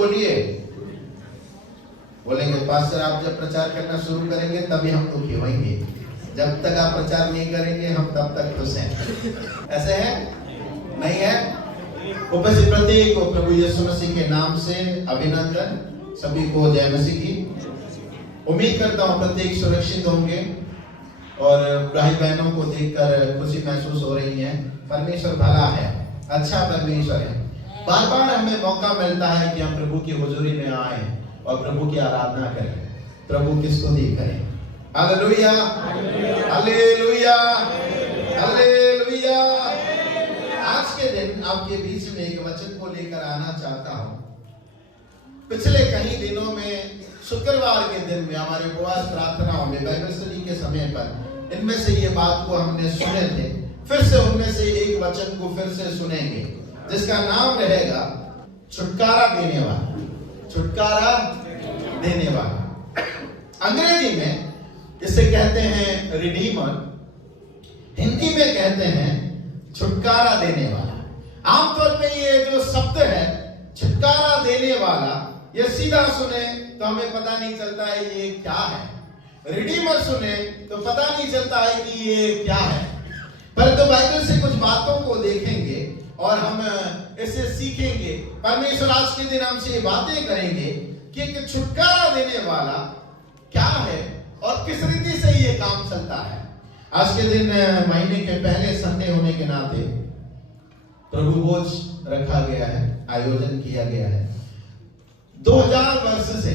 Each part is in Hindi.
बोलिए। बोलेंगे पास्टर आप जब प्रचार करना शुरू करेंगे तभी हम दुखी होंगे, जब तक आप प्रचार नहीं करेंगे हम तब तक खुश हैं। ऐसे है नहीं है? उपस्थित प्रत्येक को प्रभु यीशु मसीह के नाम से अभिनंदन, सभी को जय मसीह की। उम्मीद करता हूँ प्रत्येक सुरक्षित होंगे और भाई बहनों को देखकर खुशी महसूस हो रही है। परमेश्वर भला है, अच्छा परमेश्वर है। बार बार हमें मौका मिलता है कि हम प्रभु की हुजूरी में आए और प्रभु की आराधना करें, प्रभु की स्तुति करें। Hallelujah, hallelujah, hallelujah. आज के दिन आपके बीच में एक वचन को लेकर आना चाहता हूं। पिछले कई दिनों में शुक्रवार के दिन में हमारे उपवास प्रार्थनाओं में बाइबल स्टडी के समय पर इनमें से ये बात को हमने सुने थे। फिर से उनमें से एक वचन को फिर से सुनेंगे जिसका नाम रहेगा छुटकारा देने वाला। छुटकारा देने वाला। अंग्रेजी में इसे कहते हैं रिडीमर, हिंदी में कहते हैं छुटकारा देने वाला। आमतौर पे ये जो शब्द है छुटकारा देने वाला, ये सीधा सुने तो हमें पता नहीं चलता है ये क्या है। रिडीमर सुने तो पता नहीं चलता है कि ये क्या है। परंतु बाइबल से कुछ बातों को देखेंगे और हम इसे सीखेंगे। परमेश्वर आज के दिन हमसे ये बातें करेंगे कि एक छुटकारा देने वाला क्या है और किस रीति से ये काम चलता है। आज के दिन महीने के पहले संडे होने के नाते प्रभु भोज रखा गया है, आयोजन किया गया है। 2000 वर्ष से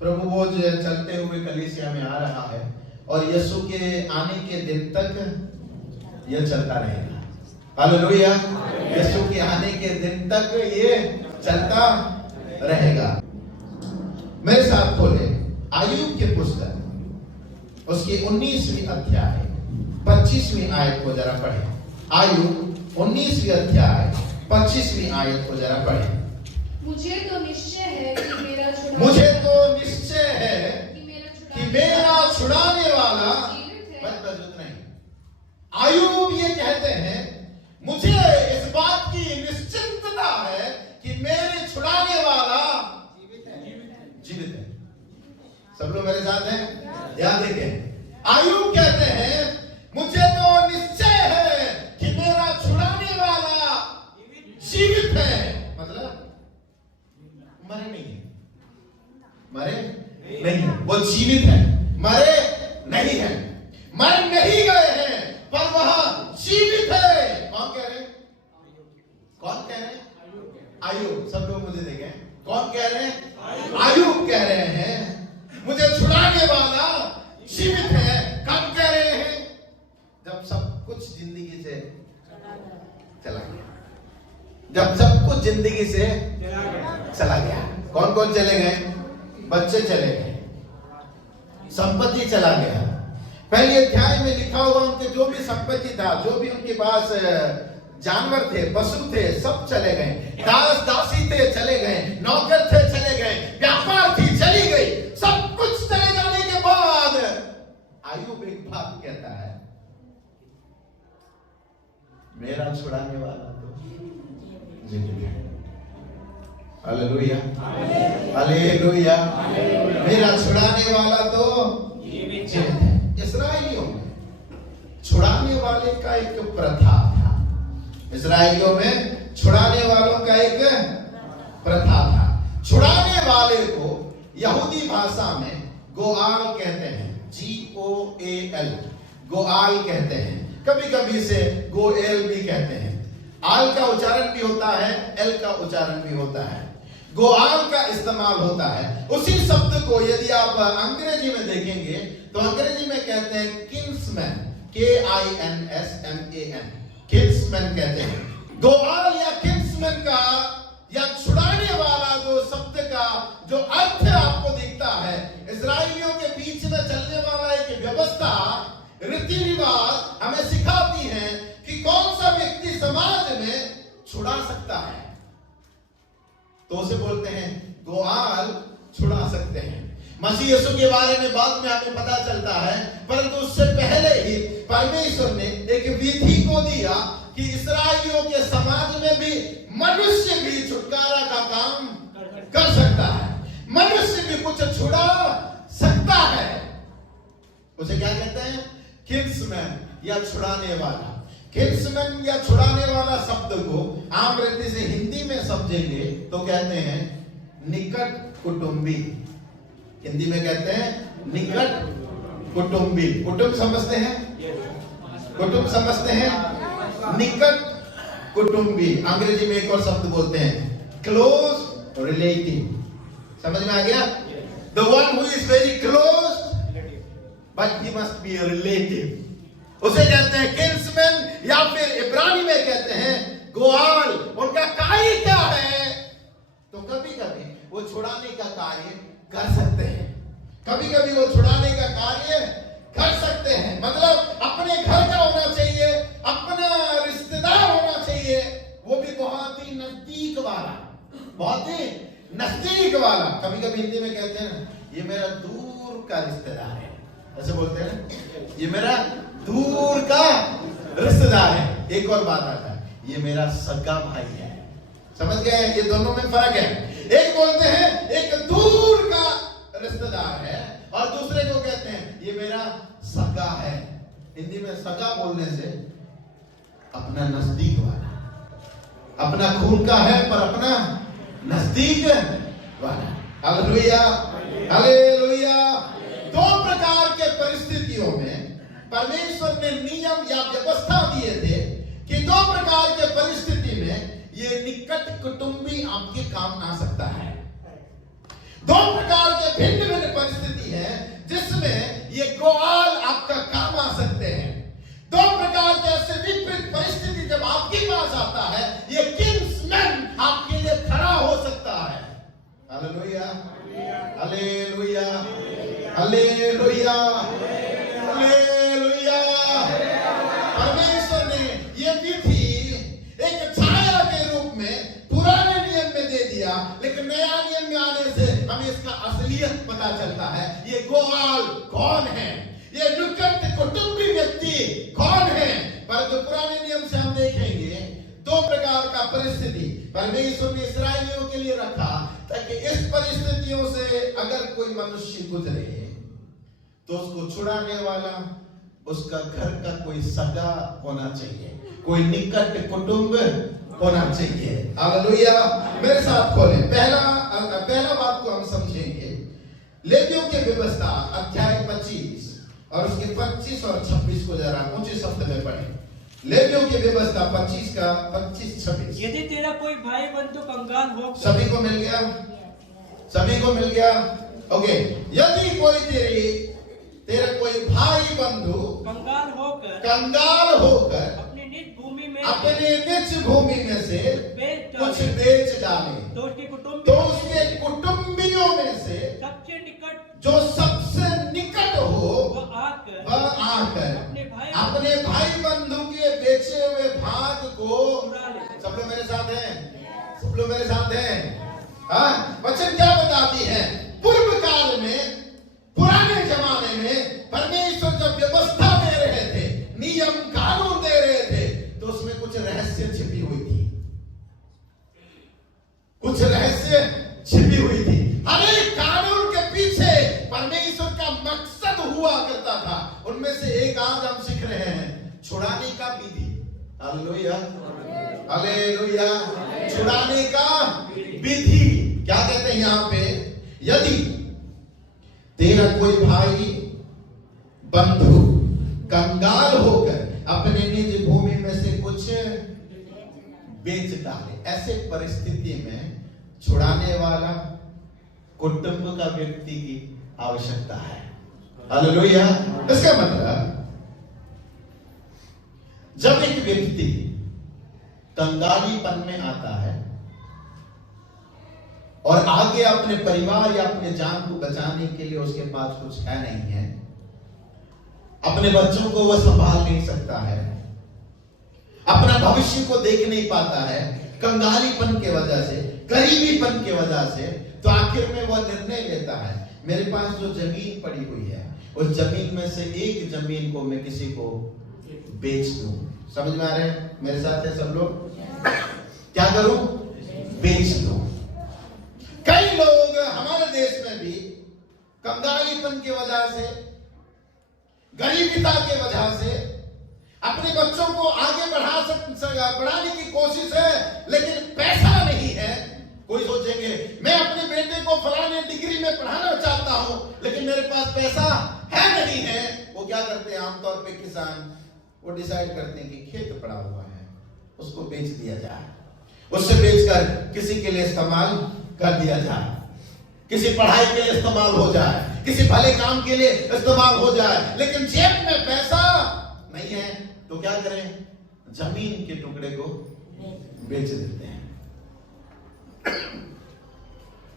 प्रभु भोज चलते हुए कलीसिया में आ रहा है और यीशु के आने के दिन तक यह चलता रहेगा। हालेलुया, यीशु के आने के दिन तक ये चलता रहेगा। मेरे साथ खोले आयुब के पुस्तक उसकी 19वीं अध्याय 25वीं आयत को जरा पढ़े। आयुब 19वीं अध्याय 25वीं आयत को जरा पढ़े। मुझे तो निश्चय है कि मेरा छुड़ाने वाला नहीं। आयुब ये कहते हैं मुझे इस बात की निश्चिंतता है कि मेरे छुड़ाने वाला जीवित है। सब लोग मेरे साथ हैं? ध्यान देखें। आयुब कहते हैं मुझे तो निश्चय है कि मेरा छुड़ाने वाला जीवित है। मतलब मरे नहीं है, मरे नहीं है, वो जीवित है, मरे नहीं है, मर नहीं गए हैं पर वह जीवित है। कौन कह रहे हैं? कौन कह रहे हैं? आयुब। सब लोग मुझे देखें, कौन कह रहे हैं? आयुब कह रहे हैं मुझे छुड़ाने वाला जीवित है। कब कह रहे हैं? जब सब कुछ जिंदगी से चला गया, जब सब कुछ जिंदगी से चला गया। कौन कौन चले गए? बच्चे चले गए, संपत्ति चला गया। पहले अध्याय में लिखा हुआ उनके जो भी संपत्ति था, जो भी उनके पास जानवर थे, पशु थे, सब चले गए। दास दासी थे, चले गए। नौकर थे, चले गए। व्यापार थी, चली गई। सब कुछ चले जाने के बाद आयुब एक बात कहता है, मेरा छुड़ाने वाला तो जीवित है। Hallelujah, hallelujah. मेरा छुड़ाने वाला तो जीवित है। इस्राएलियों में छुड़ाने वाले का एक प्रथा था। इस्राएलियों में छुड़ाने वालों का एक प्रथा था। छुड़ाने वाले को यहूदी भाषा में गोआल कहते हैं। GOAL, गोआल कहते हैं। कभी कभी से गोएल भी कहते हैं। आल का उच्चारण भी होता है, एल का उच्चारण भी होता है। गोआल का इस्तेमाल होता है। उसी शब्द को यदि आप अंग्रेजी में देखेंगे तो अंग्रेजी में कहते हैं किन्समैन, KINSMAN, किन्समैन कहते हैं। गोआल या किन्समैन का या छुड़ाने वाला जो शब्द का जो अर्थ आपको दिखता है, इस्राएलियों के बीच में चलने वाला एक व्यवस्था, रीति रिवाज हमें सिखाती है कि कौन सा व्यक्ति समाज में छुड़ा सकता है, तो उसे बोलते हैं गोआल छुड़ा सकते हैं। मसीह यीशु के बारे में बाद में हमें पता चलता है, परंतु उससे पहले ही परमेश्वर ने एक विधि को दिया कि इस्राएलियों के समाज में भी मनुष्य भी छुटकारा का काम कर सकता है। मनुष्य भी कुछ छुड़ा सकता है। उसे क्या कहते हैं? किल्समैन या छुड़ाने वाला। किल्समैन या छुड़ाने वाला शब्द को आम रीति से हिंदी में समझेंगे तो कहते हैं निकट कुटुंबी। हिंदी में कहते हैं निकट कुटुंबी। कुटुंब समझते हैं? कुटुंब समझते हैं? निकट कुटुंबी। अंग्रेजी में एक और शब्द बोलते हैं क्लोज रिलेटिव। समझ में आ गया? The one who is very close but he must be a relative, उसे कहते हैं किल्समैन, या फिर इब्रानी में कहते हैं गोआल। उनका कार्य क्या है? तो कभी कभी वो छुड़ाने का कार्य कर सकते हैं, कभी कभी वो छुड़ाने का कार्य कर सकते हैं। मतलब अपने घर का होना चाहिए, अपना रिश्तेदार होना चाहिए, वो भी बहुत ही नजदीक वाला, बहुत ही नजदीक वाला। कभी कभी हिंदी में कहते हैं ये मेरा दूर का रिश्तेदार है, ऐसे बोलते हैं ये मेरा दूर का रिश्तेदार है। एक और बात आता है ये मेरा सगा भाई है। समझ गए? ये दोनों में फर्क है। एक बोलते हैं एक दूर का रिश्तेदार है और दूसरे को कहते हैं ये मेरा सगा है। हिंदी में सगा बोलने से अपना नजदीक वाला, अपना खून का है पर अपना नजदीक वाला। Hallelujah, hallelujah. दो प्रकार के परिस्थितियों में परमेश्वर ने नियम या व्यवस्था दिए थे कि दो प्रकार के परिस्थिति में ये निकट कुटुंबी आपके काम आ सकता है। दो प्रकार के भिन्न भिन्न परिस्थिति है जिसमें ये गोआल आपका काम आ सकते हैं। दो प्रकार के ऐसे विपरीत परिस्थिति जब आपके पास आता है, ये किल्समैन आपके लिए खड़ा हो सकता है। Hallelujah, hallelujah, hallelujah, hallelujah. परमेश्वर ने ये विधि एक छाया के रूप में पुराने नियम में दे दिया, लेकिन नया नियम में आने से हमें इसका असलियत पता चलता है। ये गोआल कौन है, ये निकट कुटुंबी व्यक्ति कौन है। पर जो पुराने नियम से हम देखेंगे दो प्रकार का परिस्थिति परमेश्वर ने इस्राएलियों के लिए रखा, ताकि इस परिस्थितियों से अगर कोई मनुष्य गुजरे तो उसको छुड़ाने वाला उसका घर का कोई सगा होना चाहिए, कोई निकट कुटुंब होना चाहिए। हालेलुया। मेरे साथ खोलें, पहला बात को हम समझेंगे लेवियों की व्यवस्था अध्याय 25 और उसके 25 और 26 को जरा ऊंचे शब्द में पढ़ें। लेवियों की व्यवस्था 25 का 25-26। यदि तेरा कोई भाई बंधु कंगाल हो, सभी को मिल गया? सभी को मिल गया? ओके। यदि कोई तेरा कोई भाई बंधु कंगाल होकर अपनी निज भूमि में से कुछ बेच डाले, तो उसके कुटुंबियों में से सबसे निकट जो सबसे निकट हो वह आकर अपने भाई बंधु के बेचे हुए भाग को चुरा ले। सब लोग मेरे साथ हैं? सब लोग मेरे साथ हैं? हाँ, वचन क्या बताती है? पूर्व काल में, पुराने जमाने में परमेश्वर जब व्यवस्था दे रहे थे, नियम कानून दे रहे थे, तो उसमें कुछ रहस्य छिपी हुई थी, कुछ रहस्य छिपी हुई थी। हर एक कानून के पीछे परमेश्वर का मकसद हुआ करता था। उनमें से एक आज हम सीख रहे हैं, छुड़ाने का विधि। Hallelujah, hallelujah. छुड़ाने का विधि क्या कहते हैं यहां पे? यदि तेरा कोई भाई बंधु कंगाल होकर अपने निज भूमि में से कुछ बेच डाले, ऐसे परिस्थिति में छुड़ाने वाला कुटुंब का व्यक्ति की आवश्यकता है। हालेलुया। इसका मतलब जब एक व्यक्ति कंगालीपन में आता है और आगे अपने परिवार या अपने जान को बचाने के लिए उसके पास कुछ है नहीं है, अपने बच्चों को वह संभाल नहीं सकता है, अपना भविष्य को देख नहीं पाता है, कंगालीपन के वजह से, गरीबीपन के वजह से, तो आखिर में वह निर्णय लेता है मेरे पास जो जमीन पड़ी हुई है उस जमीन में से एक जमीन को मैं किसी को बेच दूं। समझ में आ रहे हैं? मेरे साथ है सब लोग? क्या करूं? बेच दूं। कई कंगालीपन की वजह से, गरीबीता की वजह से अपने बच्चों को आगे बढ़ाने की कोशिश है, लेकिन पैसा नहीं है। कोई सोचेंगे मैं अपने बेटे को फलाने डिग्री में पढ़ाना चाहता हूं, लेकिन मेरे पास पैसा है नहीं है। वो क्या करते हैं आमतौर पे किसान, वो डिसाइड करते हैं कि खेत पड़ा हुआ है, उसको बेच दिया जाए, उससे बेचकर किसी के लिए इस्तेमाल कर दिया जाए, किसी पढ़ाई के लिए इस्तेमाल हो जाए, किसी भले काम के लिए इस्तेमाल हो जाए। लेकिन जेब में पैसा नहीं है तो क्या करें? जमीन के टुकड़े को बेच देते हैं।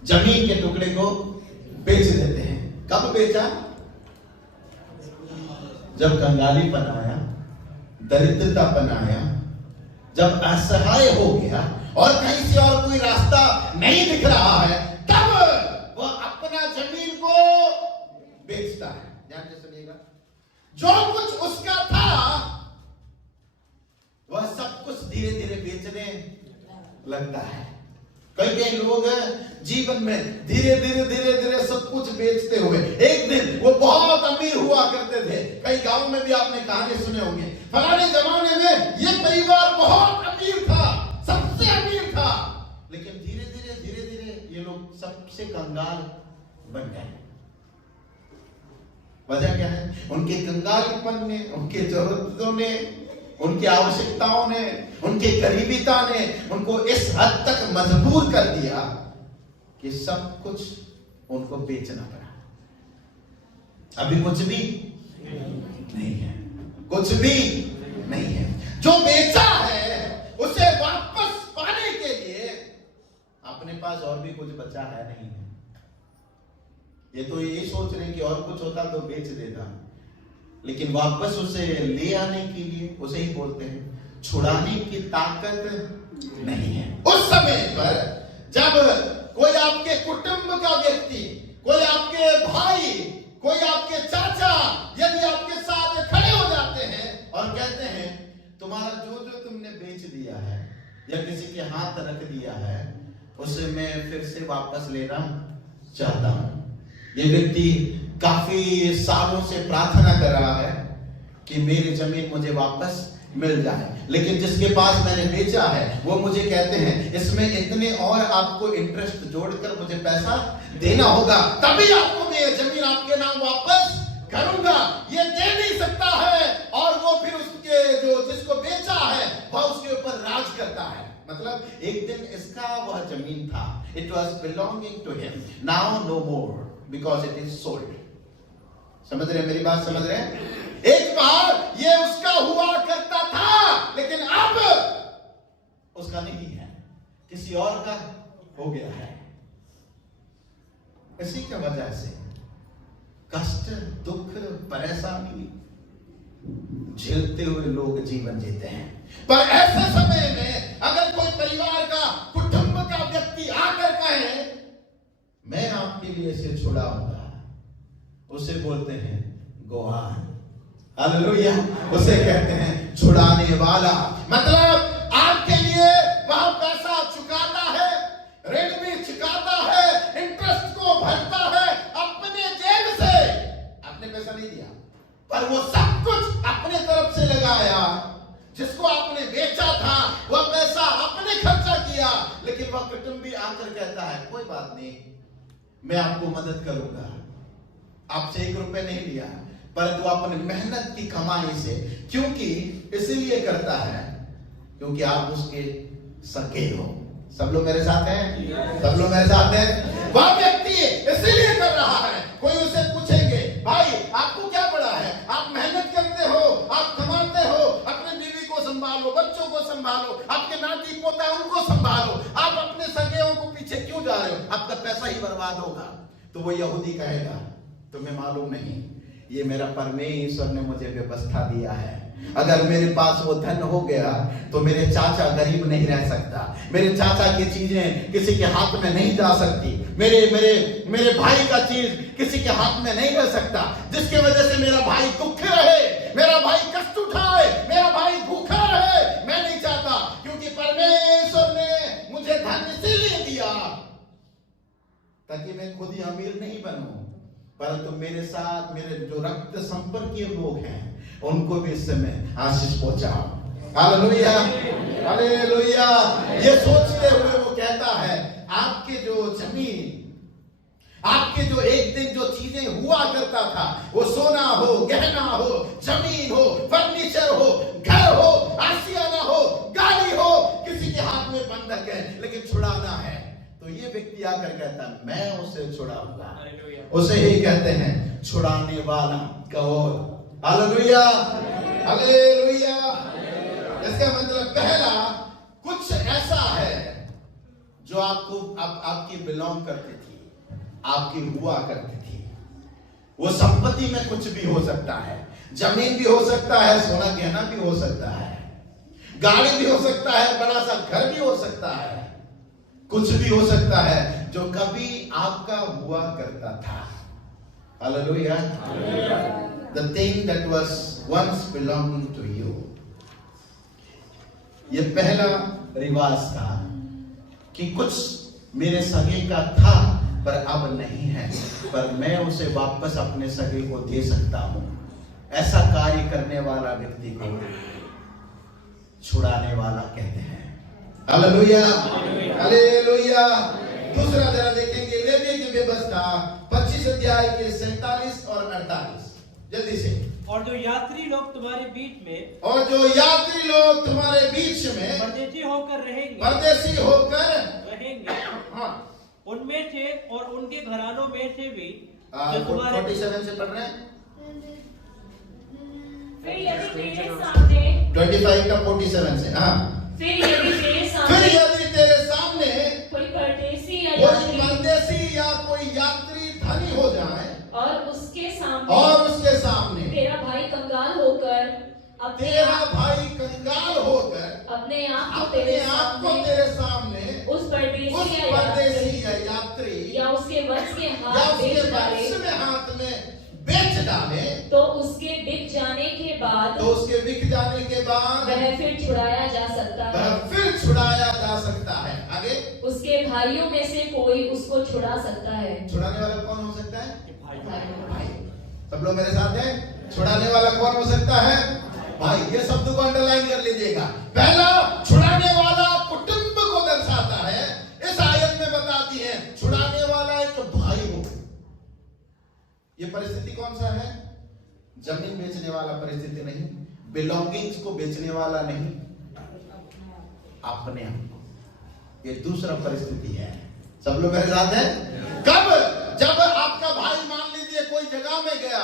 जमीन के टुकड़े को बेच देते हैं। कब बेचा? जब कंगालीपन आया, दरिद्रतापन आया, जब असहाय हो गया और कहीं से और कोई रास्ता नहीं दिख रहा है, तब वह अपना जमीन को बेचता है। ध्यान से सुनिएगा, जो कुछ उसका था वह सब कुछ धीरे धीरे बेचने लगता है। कई लोग जीवन में धीरे धीरे सब कुछ बेचते हुए एक दिन वो बहुत अमीर हुआ करते थे। कई गांव में भी आपने कहानी सुने होंगे, फलाने जमाने में ये परिवार बहुत अमीर था, सबसे अमीर था, लेकिन धीरे धीरे ये लोग सबसे कंगाल बन गए। वजह क्या है? उनके कंगालपन ने, उनके जरूरतों ने, उनकी आवश्यकताओं ने, उनके गरीबीता ने उनको इस हद तक मजबूर कर दिया कि सब कुछ उनको बेचना पड़ा। अभी कुछ भी नहीं है, कुछ भी नहीं है। जो बेचा है उसे वापस पाने के लिए अपने पास और भी कुछ बचा है नहीं है। ये तो ये सोच रहे हैं कि और कुछ होता तो बेच देता, लेकिन वापस उसे ले आने के लिए, उसे ही बोलते हैं छुड़ाने की ताकत नहीं है। उस समय पर जब कोई आपके कुटुंब का व्यक्ति, कोई आपके भाई, कोई आपके चाचा यदि आपके साथ खड़े हो जाते हैं और कहते हैं तुम्हारा जो तुमने बेच दिया है या किसी के हाथ रख दिया है उसे मैं फिर से वापस लेना चाहता हूं। ये व्यक्ति काफी सालों से प्रार्थना कर रहा है कि मेरी जमीन मुझे वापस मिल जाए, लेकिन जिसके पास मैंने बेचा है वो मुझे कहते हैं इसमें इतने और आपको इंटरेस्ट जोड़कर मुझे पैसा देना होगा, तभी आपको मैं ये जमीन आपके नाम वापस करूंगा। ये दे नहीं सकता है और वो फिर उसके जो जिसको बेचा है वह उसके ऊपर राज करता है। मतलब एक दिन इसका वह जमीन था, it was belonging to him, now no more because it is sold. समझ रहे मेरी बात? समझ रहे? एक बार ये उसका हुआ करता था, लेकिन अब उसका नहीं है, किसी और का हो गया है। इसी की वजह से कष्ट, दुख, परेशानी झेलते हुए लोग जीवन जीते हैं। पर ऐसे समय में अगर कोई परिवार का, कुटुंब का व्यक्ति आकर कहे मैं आपके लिए इसे छुड़ाऊंगा, उसे बोलते हैं गोहान। हालेलुया। उसे कहते हैं छुड़ाने वाला। मतलब आपके लिए वह पैसा चुकाता है, ऋण भी चुकाता है, इंटरेस्ट को भरता है अपने जेब से। आपने पैसा नहीं दिया, पर वो सब कुछ अपने तरफ से लगाया। जिसको आपने बेचा था वह पैसा आपने खर्चा किया, लेकिन वह कुटुंबी आकर कहता है कोई बात नहीं, मैं आपको मदद करूंगा। आपसे 1 रुपए नहीं लिया, परंतु अपनी मेहनत की कमाई से, क्योंकि इसलिए करता है क्योंकि आप उसके सगे हो। सब लोग मेरे साथ हैं? सब लोग मेरे साथ हैं? वह व्यक्ति इसलिए कर रहा है। कोई उसे पूछेंगे भाई आपको क्या पड़ा है, आप मेहनत करते हो, आप कमाते हो, अपने बीवी को संभालो, बच्चों को संभालो, आपके नाती पोता उनको संभालो, आप अपने सगेओं को पीछे क्यों जा रहे हो? आपका पैसा ही बर्बाद होगा। तो वो यहूदी कहेगा तुम्हें मालूम नहीं, ये मेरा परमेश्वर ने मुझे व्यवस्था दिया है। अगर मेरे पास वो धन हो गया तो मेरे चाचा गरीब नहीं रह सकता, मेरे चाचा की चीजें किसी के हाथ में नहीं जा सकती, मेरे मेरे मेरे भाई का चीज किसी के हाथ में नहीं रह सकता, जिसकी वजह से मेरा भाई दुख रहे, मेरा भाई कष्ट उठाए, मेरा भाई भूखा रहे। मैं नहीं चाहता, क्योंकि परमेश्वर ने मुझे धन इसीलिए दिया ताकि मैं खुद ही अमीर नहीं बनूं, परंतु मेरे साथ मेरे जो रक्त संपर्कीय लोग हैं उनको भी इस समय आशीष पहुंचाओ। Hallelujah, hallelujah. ये सोचते हुए वो कहता है आपके जो जमीन, आपके जो एक दिन जो चीजें हुआ करता था, वो सोना हो, गहना हो, जमीन हो, फर्नीचर हो, घर हो, आशियाना हो, गाड़ी हो, किसी के हाथ में बंधक है लेकिन छुड़ाना है, तो ये व्यक्ति आकर कहता है मैं उसे छुड़ाऊंगा। उसे ही कहते हैं छुड़ाने वाला कौन। Hallelujah, hallelujah. इसका मतलब पहला कुछ ऐसा है जो आपको आपकी बिलोंग करती थी, आपकी हुआ करती थी। वो संपत्ति में कुछ भी हो सकता है, जमीन भी हो सकता है, सोना गहना भी हो सकता है, गाड़ी भी हो सकता है, बड़ा सा घर भी हो सकता है, कुछ भी हो सकता है जो कभी आपका हुआ करता था। Hallelujah. The thing that was once belonging to you. ये पहला रिवाज था कि कुछ मेरे सगे का था पर अब नहीं है, पर मैं उसे वापस अपने सगे को दे सकता हूं। ऐसा कार्य करने वाला व्यक्ति को छुड़ाने वाला कहते हैं। Hallelujah, hallelujah. दूसरा जरा देखेंगे लेवी की व्यवस्था 25 अध्याय के 47 और 48 जल्दी से। और जो यात्री लोग तुम्हारे बीच में, और जो यात्री लोग तुम्हारे बीच में परदेशी होकर रहेंगे, परदेशी होकर रहेंगे, हाँ, उनमें से और उनके घरानों में से भी जो 47 से पढ़ रहे हैं, फिर यदि तेरे सामने 25 का 47 से, हाँ, फिर यदि तेरे सामने कोई परदेशी या कोई यात्री परदेशी या कोई यात्री धनी हो जाए और उसके सामने तेरा भाई कंगाल होकर अपने आप को तेरे सामने उस परदेशी या यात्री या उसके वंश के या हाथ उसके बेच डाले, वंश में हाथ में बेच डाले, तो उसके बिक जाने के बाद वह फिर छुड़ाया जा सकता है। वह फिर छुड़ाया जा सकता है। आगे उसके भाइयों में से कोई उसको छुड़ा सकता है। छुड़ाने वाला कौन हो सकता है? भाई। सब लोग मेरे साथ हैं। छुड़ाने वाला कौन हो सकता है? भाई। ये शब्द को अंडरलाइन कर लीजिएगा। पहला छुड़ाने वाला कुटुंब को दर्शाता है। इस आयत में बताती है छुड़ाने वाला एक भाई हो। ये परिस्थिति कौन सा है? जमीन बेचने वाला परिस्थिति नहीं, बिलोंगिंग्स को बेचने वाला नहीं, अपने आप को। ये दूसरा परिस्थिति है। सब लोग मेरे साथ हैं? कब? जब आपका भाई मान लीजिए कोई जगह में गया,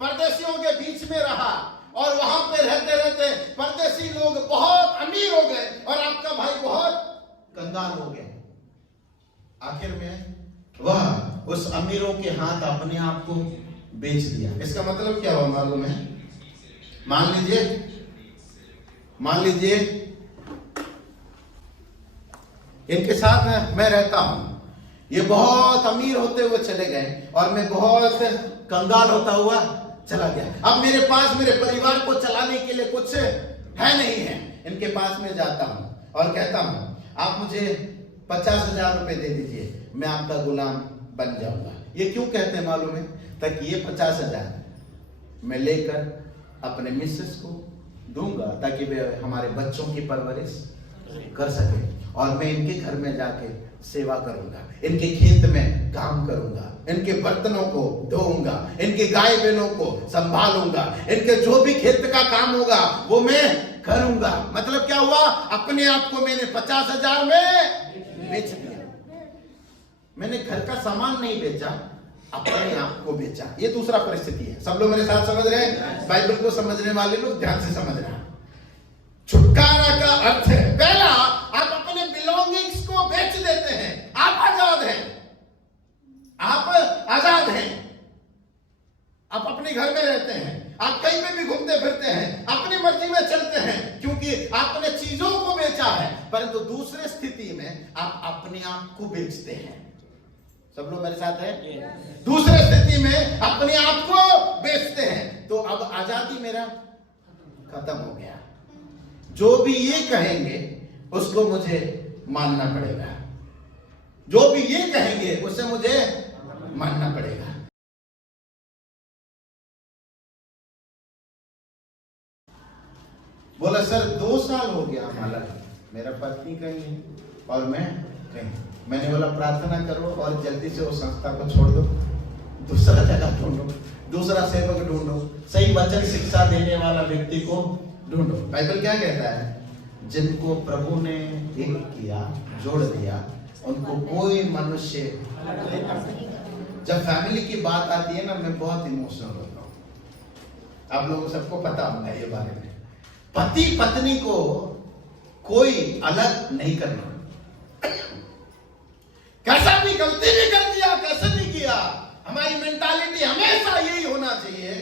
परदेशियों के बीच में रहा और वहां पे रहते रहते परदेशी लोग बहुत अमीर हो गए और आपका भाई बहुत कंगाल हो गया। आखिर में वह उस अमीरों के हाथ अपने आप को बेच दिया। इसका मतलब क्या हुआ मालूम है? मान लीजिए इनके साथ मैं रहता हूं, ये बहुत अमीर होते हुए चले गए और मैं बहुत कंगाल होता हुआ चला गया। अब मेरे पास मेरे परिवार को चलाने के लिए कुछ है नहीं है। इनके पास में जाता हूं और कहता हूं आप मुझे 50,000 रुपए दे दीजिए, मैं आपका गुलाम बन जाऊंगा। ये क्यों कहते हैं मालूम है? ताकि ये 50,000 मैं लेकर अपने मिसेस को दूंगा ताकि वे हमारे बच्चों की परवरिश कर सके और मैं इनके घर में जाके सेवा करूंगा, इनके खेत में काम करूंगा, इनके बर्तनों को धोऊंगा, इनके गाय बैलों को संभालूंगा, इनके जो भी खेत का काम होगा वो मैं करूंगा। मतलब क्या हुआ? अपने आप को मैंने 50,000 में बेच दिया। मैंने घर का सामान नहीं बेचा, अपने आप को बेचा। ये दूसरा परिस्थिति है। सब लोग मेरे साथ समझ रहे हैं? बाइबल को समझने वाले लोग ध्यान से समझ रहे हैं। छुटकारा का अर्थ है पहला, आप अपने बिलोंगिंग्स को बेच देते हैं। आप आजाद हैं, आप आजाद हैं, आप अपने घर में रहते हैं, आप कहीं पे भी घूमते फिरते हैं, अपनी मर्जी में चलते हैं क्योंकि आपने चीजों को बेचा है। परंतु दूसरे स्थिति में आप अपने आप को बेचते हैं। सब लोग मेरे साथ हैं? दूसरे स्थिति में अपने आप को बेचते हैं। तो अब आजादी मेरा खत्म हो गया। जो भी ये कहेंगे उसको मुझे मानना पड़ेगा, जो भी ये कहेंगे उसे मुझे मानना पड़ेगा। बोला सर 2 साल हो गया हम अलग, मेरा पत्नी कहीं है और मैं कहीं। मैंने बोला प्रार्थना करो और जल्दी से वो संस्था को छोड़ दो, दूसरा जगह ढूंढो, दूसरा सेवक ढूंढो, सही वचन शिक्षा देने वाला व्यक्ति को ढूंढो। बाइबल क्या कहता है? जिनको प्रभु ने एक किया, जोड़ दिया, उनको कोई मनुष्य। जब फैमिली की बात आती है ना, मैं बहुत इमोशनल होता हूँ। आप लोगों सबको पता होगा ये बारे में। पति पत्नी को कोई अलग नहीं करना, कैसा भी गलती भी कर दिया, कैसे भी किया, हमारी मेंटालिटी हमेशा यही होना चाहिए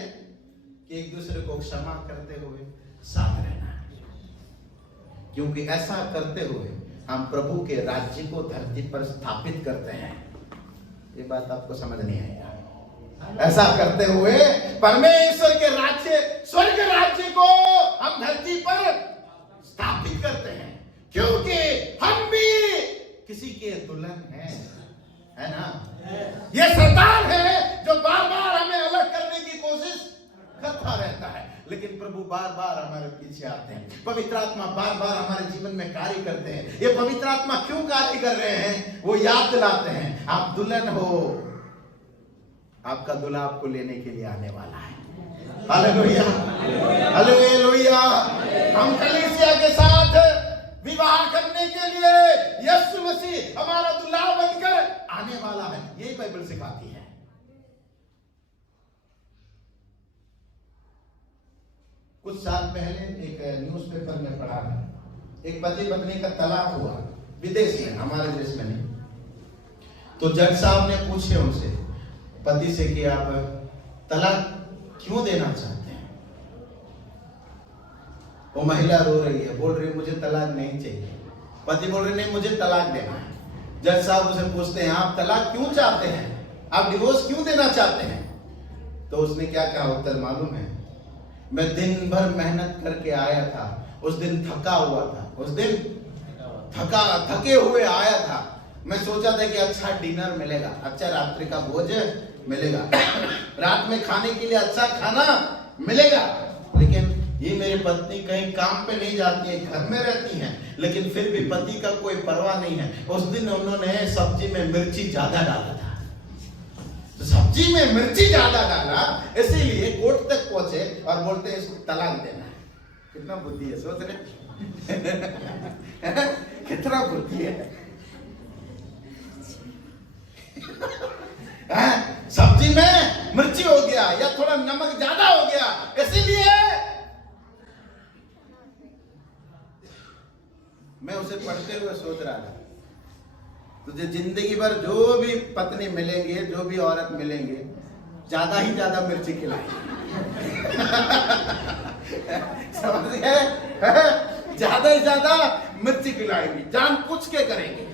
कि एक दूसरे को क्षमा करते हुए साथ रहना है, क्योंकि ऐसा करते हुए हम प्रभु के राज्य को धरती पर स्थापित करते हैं। ये बात आपको समझ नहीं आएगा। ऐसा करते हुए परमेश्वर के राज्य, स्वर्ग राज्य को हम धरती पर स्थापित करते हैं, क्योंकि हम भी किसी के दुल्हन हैं, है ना? ये शैतान है जो बार बार हमें अलग करने की कोशिश करता रहता है, लेकिन प्रभु बार बार हमारे पीछे आते हैं। पवित्र आत्मा बार बार हमारे जीवन में कार्य करते हैं। ये पवित्र आत्मा क्यों कार्य कर रहे हैं? वो याद दिलाते हैं, आप दुल्हन हो, आपका दूल्हा आपको लेने के लिए आने वाला है। Hallelujah, hallelujah. हम कलीसिया के साथ विवाह करने के लिए यीशु मसीह हमारा दूल्हा बनकर आने वाला है, यही बाइबल सिखाती है। कुछ साल पहले एक न्यूज़पेपर में पढ़ा था, एक पति पत्नी का तलाक हुआ, विदेश में, हमारे देश में नहीं। तो जज साहब ने पूछे उनसे, पति से, कि आप तलाक क्यों देना चाहते हैं? वो महिला रो रही है, बोल रही है मुझे तलाक नहीं चाहिए। पति बोल रहे नहीं मुझे तलाक देना है। जज साहब उसे पूछते हैं आप तलाक क्यों चाहते हैं, आप डिवोर्स क्यों देना चाहते हैं? तो उसने क्या कहा उत्तर मालूम है? मैं दिन भर मेहनत करके आया था, उस दिन थका हुआ था, उस दिन थके हुए आया था। मैं सोचा था कि अच्छा डिनर मिलेगा, अच्छा रात्रि का भोजन मिलेगा, रात में खाने के लिए अच्छा खाना मिलेगा, लेकिन ये मेरी पत्नी कहीं काम पे नहीं जाती है, घर में रहती हैं, लेकिन फिर भी पति का कोई परवाह नहीं है। उस दिन उन्होंने सब्जी में मिर्ची ज्यादा डाला था, तो सब्जी में मिर्ची ज्यादा डाला, इसीलिए कोर्ट तक पहुंचे और बोलते हैं इसको तलाक देना है। कितना बुद्धि है, सोच रहे कितना बुद्धि है। सब्जी में मिर्ची हो गया या थोड़ा नमक ज्यादा हो गया, इसीलिए मैं उसे पढ़ते हुए सोच रहा था, तुझे जिंदगी भर जो भी पत्नी मिलेंगे, जो भी औरत मिलेंगे, ज्यादा ही ज्यादा मिर्ची खिलाएंगे। समझ गए? ज्यादा ही ज्यादा मिर्ची खिलाएंगी, जान पूछ के करेंगे।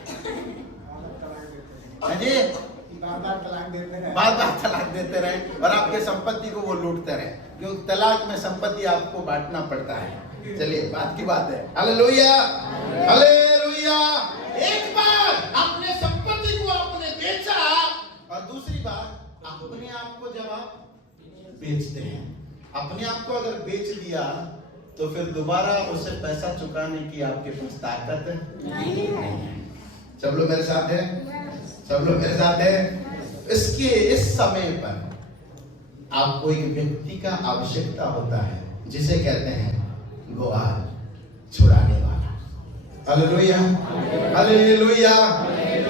बार बार तलाक देते रहे और आपके संपत्ति को वो लूटते रहे, क्योंकि तलाक में संपत्ति आपको बांटना पड़ता है। चलिए बात की बात है। Hallelujah, hallelujah. एक बार अपने संपत्ति को आपने बेचा और दूसरी बार अपने आप को जब आप बेचते हैं, अपने आप को अगर बेच दिया तो फिर दोबारा उसे पैसा चुकाने की आपके पास ताकत नहीं है। सब लोग मेरे साथ है, सब लोग मेरे साथ है। इसके इस समय पर आपको एक व्यक्ति का आवश्यकता होता है जिसे कहते हैं ग्वाल, छुड़ाने वाला। Hallelujah, hallelujah.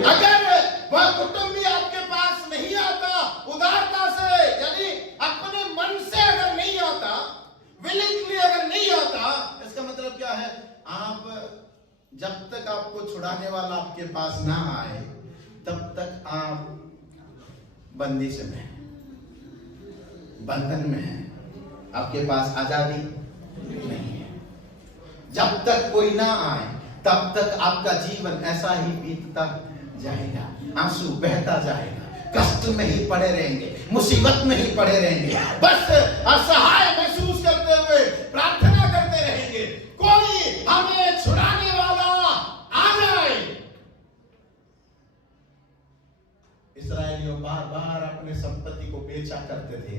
अगर वह कुटुंबी आपके पास नहीं आता उदारता से, यानी अपने मन से अगर नहीं आता, विलिंगली अगर नहीं आता, इसका मतलब क्या है? आप जब तक आपको छुड़ाने वाला आपके पास ना आए तब तक आप बंदिश में हैं, बंधन में हैं, आपके पास आजादी नहीं है। जब तक कोई ना आए तब तक आपका जीवन ऐसा ही बीतता जाएगा, आंसू बहता जाएगा, कष्ट में ही पड़े रहेंगे, मुसीबत में ही पड़े रहेंगे, बस असहाय महसूस करते हुए प्रार्थना करते रहेंगे, कोई हमें छुड़ाने वाला आ जाए। इस्राएलियों बार बार अपने संपत्ति को बेच बेचा करते थे,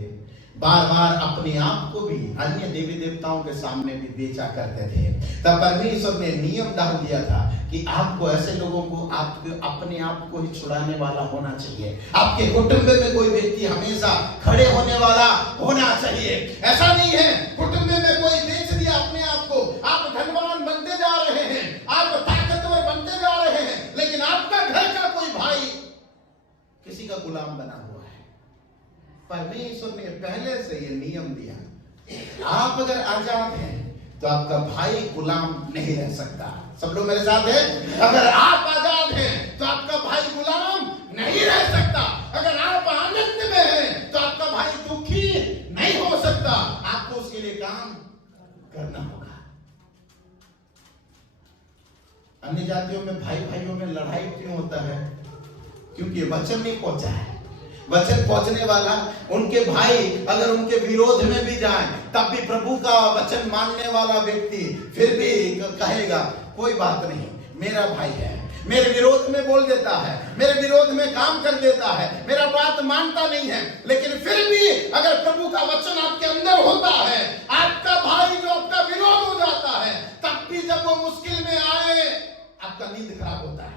बार बार अपने आप को भी अन्य देवी देवताओं के सामने भी बेचा करते थे, तब परमेश्वर ने नियम डाल दिया था कि आपको ऐसे लोगों को आपके अपने आप को ही छुड़ाने वाला होना चाहिए। आपके कुटुंब में कोई व्यक्ति हमेशा खड़े होने वाला होना चाहिए। ऐसा नहीं है कुटुंब में कोई बेच दिया अपने आप को, आप धनवान बनते जा रहे हैं, आप ताकतवर बनते जा रहे हैं, लेकिन आपका घर का कोई भाई किसी का गुलाम बना हुआ है। परमेश्वर ने पहले से ये नियम दिया, आप अगर आजाद हैं तो आपका भाई गुलाम नहीं रह सकता। सब लोग मेरे साथ हैं? अगर आप आजाद हैं तो आपका भाई गुलाम नहीं रह सकता। अगर आप आनंद में हैं तो आपका भाई दुखी नहीं हो सकता। आपको उसके लिए काम करना होगा। अन्य जातियों में भाई भाइयों में लड़ाई क्यों होता है? क्योंकि वचन नहीं पहुंचा है। वचन पहुंचने वाला, उनके भाई अगर उनके विरोध में भी जाए तब भी प्रभु का वचन मानने वाला व्यक्ति फिर भी कहेगा कोई बात नहीं, मेरा भाई है, मेरे विरोध में बोल देता है, मेरे विरोध में काम कर देता है, मेरा बात मानता नहीं है, लेकिन फिर भी अगर प्रभु का वचन आपके अंदर होता है, आपका भाई जो आपका विरोध हो जाता है, तब भी जब वो मुश्किल में आए आपका नींद खराब होता है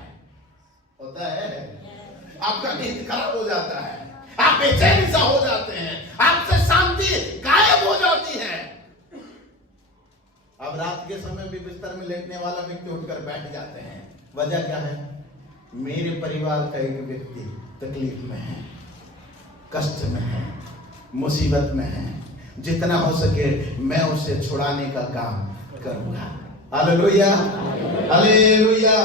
आपका नींद खराब हो जाता है, आप बेचैन सा हो जाते हैं, आपसे शांति गायब हो जाती है। अब रात के समय भी बिस्तर में लेटने वाला व्यक्ति उठकर बैठ जाते हैं। वजह क्या है? मेरे परिवार का एक व्यक्ति तकलीफ में है, कष्ट में है, मुसीबत में है, जितना हो सके मैं उसे छुड़ाने का काम करूंगा। Hallelujah, hallelujah,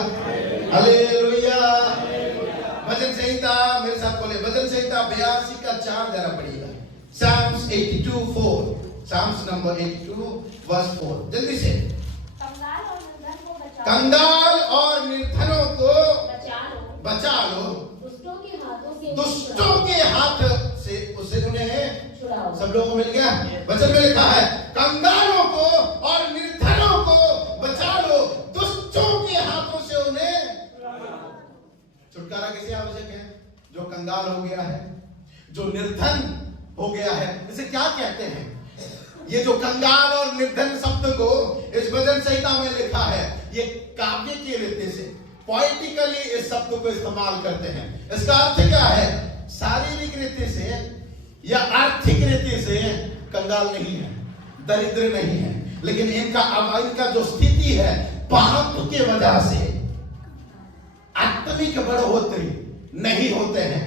hallelujah. भजन संहिता मेरे साथ बोले, भजन संहिता 82 का 4 जरा पढ़िएगा। Psalms 82:4, Psalms नंबर 82 वर्स 4, जल्दी से। कंगाल और निर्धनों को बचा लो, दुष्टों के हाथ से उसे उन्हें छुड़ाओ। सब लोगों को मिल गया? वचन में लिखा है कंगालों को और निर्धनों को बचा लो, दुष्टों के हाथों से उन्हें छुटकारा किसे आवश्यक है? जो कंगाल हो गया है, जो निर्धन हो गया है। इसे क्या कहते हैं? ये जो कंगाल और निर्धन शब्द को इस भजन संहिता में लिखा है, ये काव्य की रीति से पोएटिकली इस शब्द को इस्तेमाल करते हैं। इसका अर्थ क्या है? शारीरिक रीति से या आर्थिक रीति से कंगाल नहीं है, दरिद्र नहीं है, लेकिन इनका जो स्थिति है पाप के वजह से आत्मिक बढ़ोतरी नहीं होते हैं।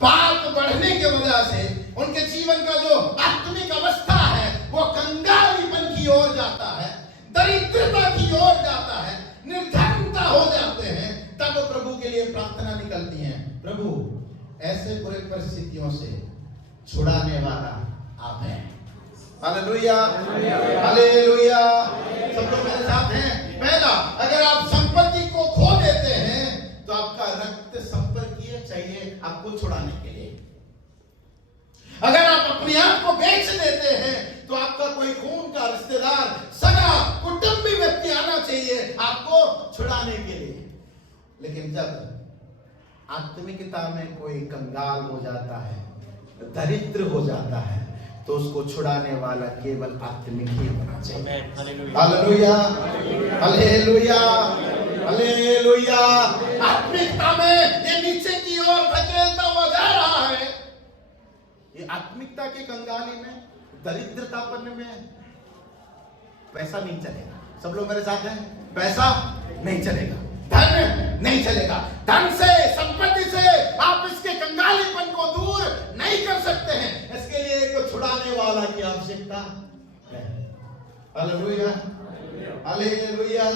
पाप बढ़ने के वजह से उनके जीवन का जो आत्मिक अवस्था है वो कंगालीपन की ओर जाता है, दरिद्रता की ओर जाता है, निर्धनता हो जाते हैं। तब प्रभु के लिए प्रार्थना निकलती है, प्रभु ऐसे बुरे परिस्थितियों से छुड़ाने वाला आप हैं। Hallelujah, hallelujah. सब लोग मेरे साथ हैं? पहला, अगर आप संपत्ति को खो देते हैं तो आपका रक्त संपर्कीय चाहिए आपको छुड़ाने के लिए। अगर आप अपने आप को बेच देते हैं तो आपका कोई खून का रिश्तेदार, सगा कुटुंबी व्यक्ति आना चाहिए आपको छुड़ाने के लिए। लेकिन जब आत्मिकता में कोई कंगाल हो जाता है, दरिद्र हो जाता है, तो उसको छुड़ाने वाला केवल आत्मिक ही होना चाहिए। Hallelujah, hallelujah, hallelujah. आत्मिकता में ये नीचे की ओर धकेलता हुआ जा रहा है। ये आत्मिकता की कंगाली में, दरिद्रतापन में पैसा नहीं चलेगा। सब लोग मेरे साथ हैं? पैसा नहीं चलेगा, धन नहीं चलेगा। धन से, संपत्ति से आप इसके कंगालीपन को दूर नहीं कर सकते हैं। इसके लिए एक छुड़ाने वाला की आवश्यकता है। Hallelujah, hallelujah.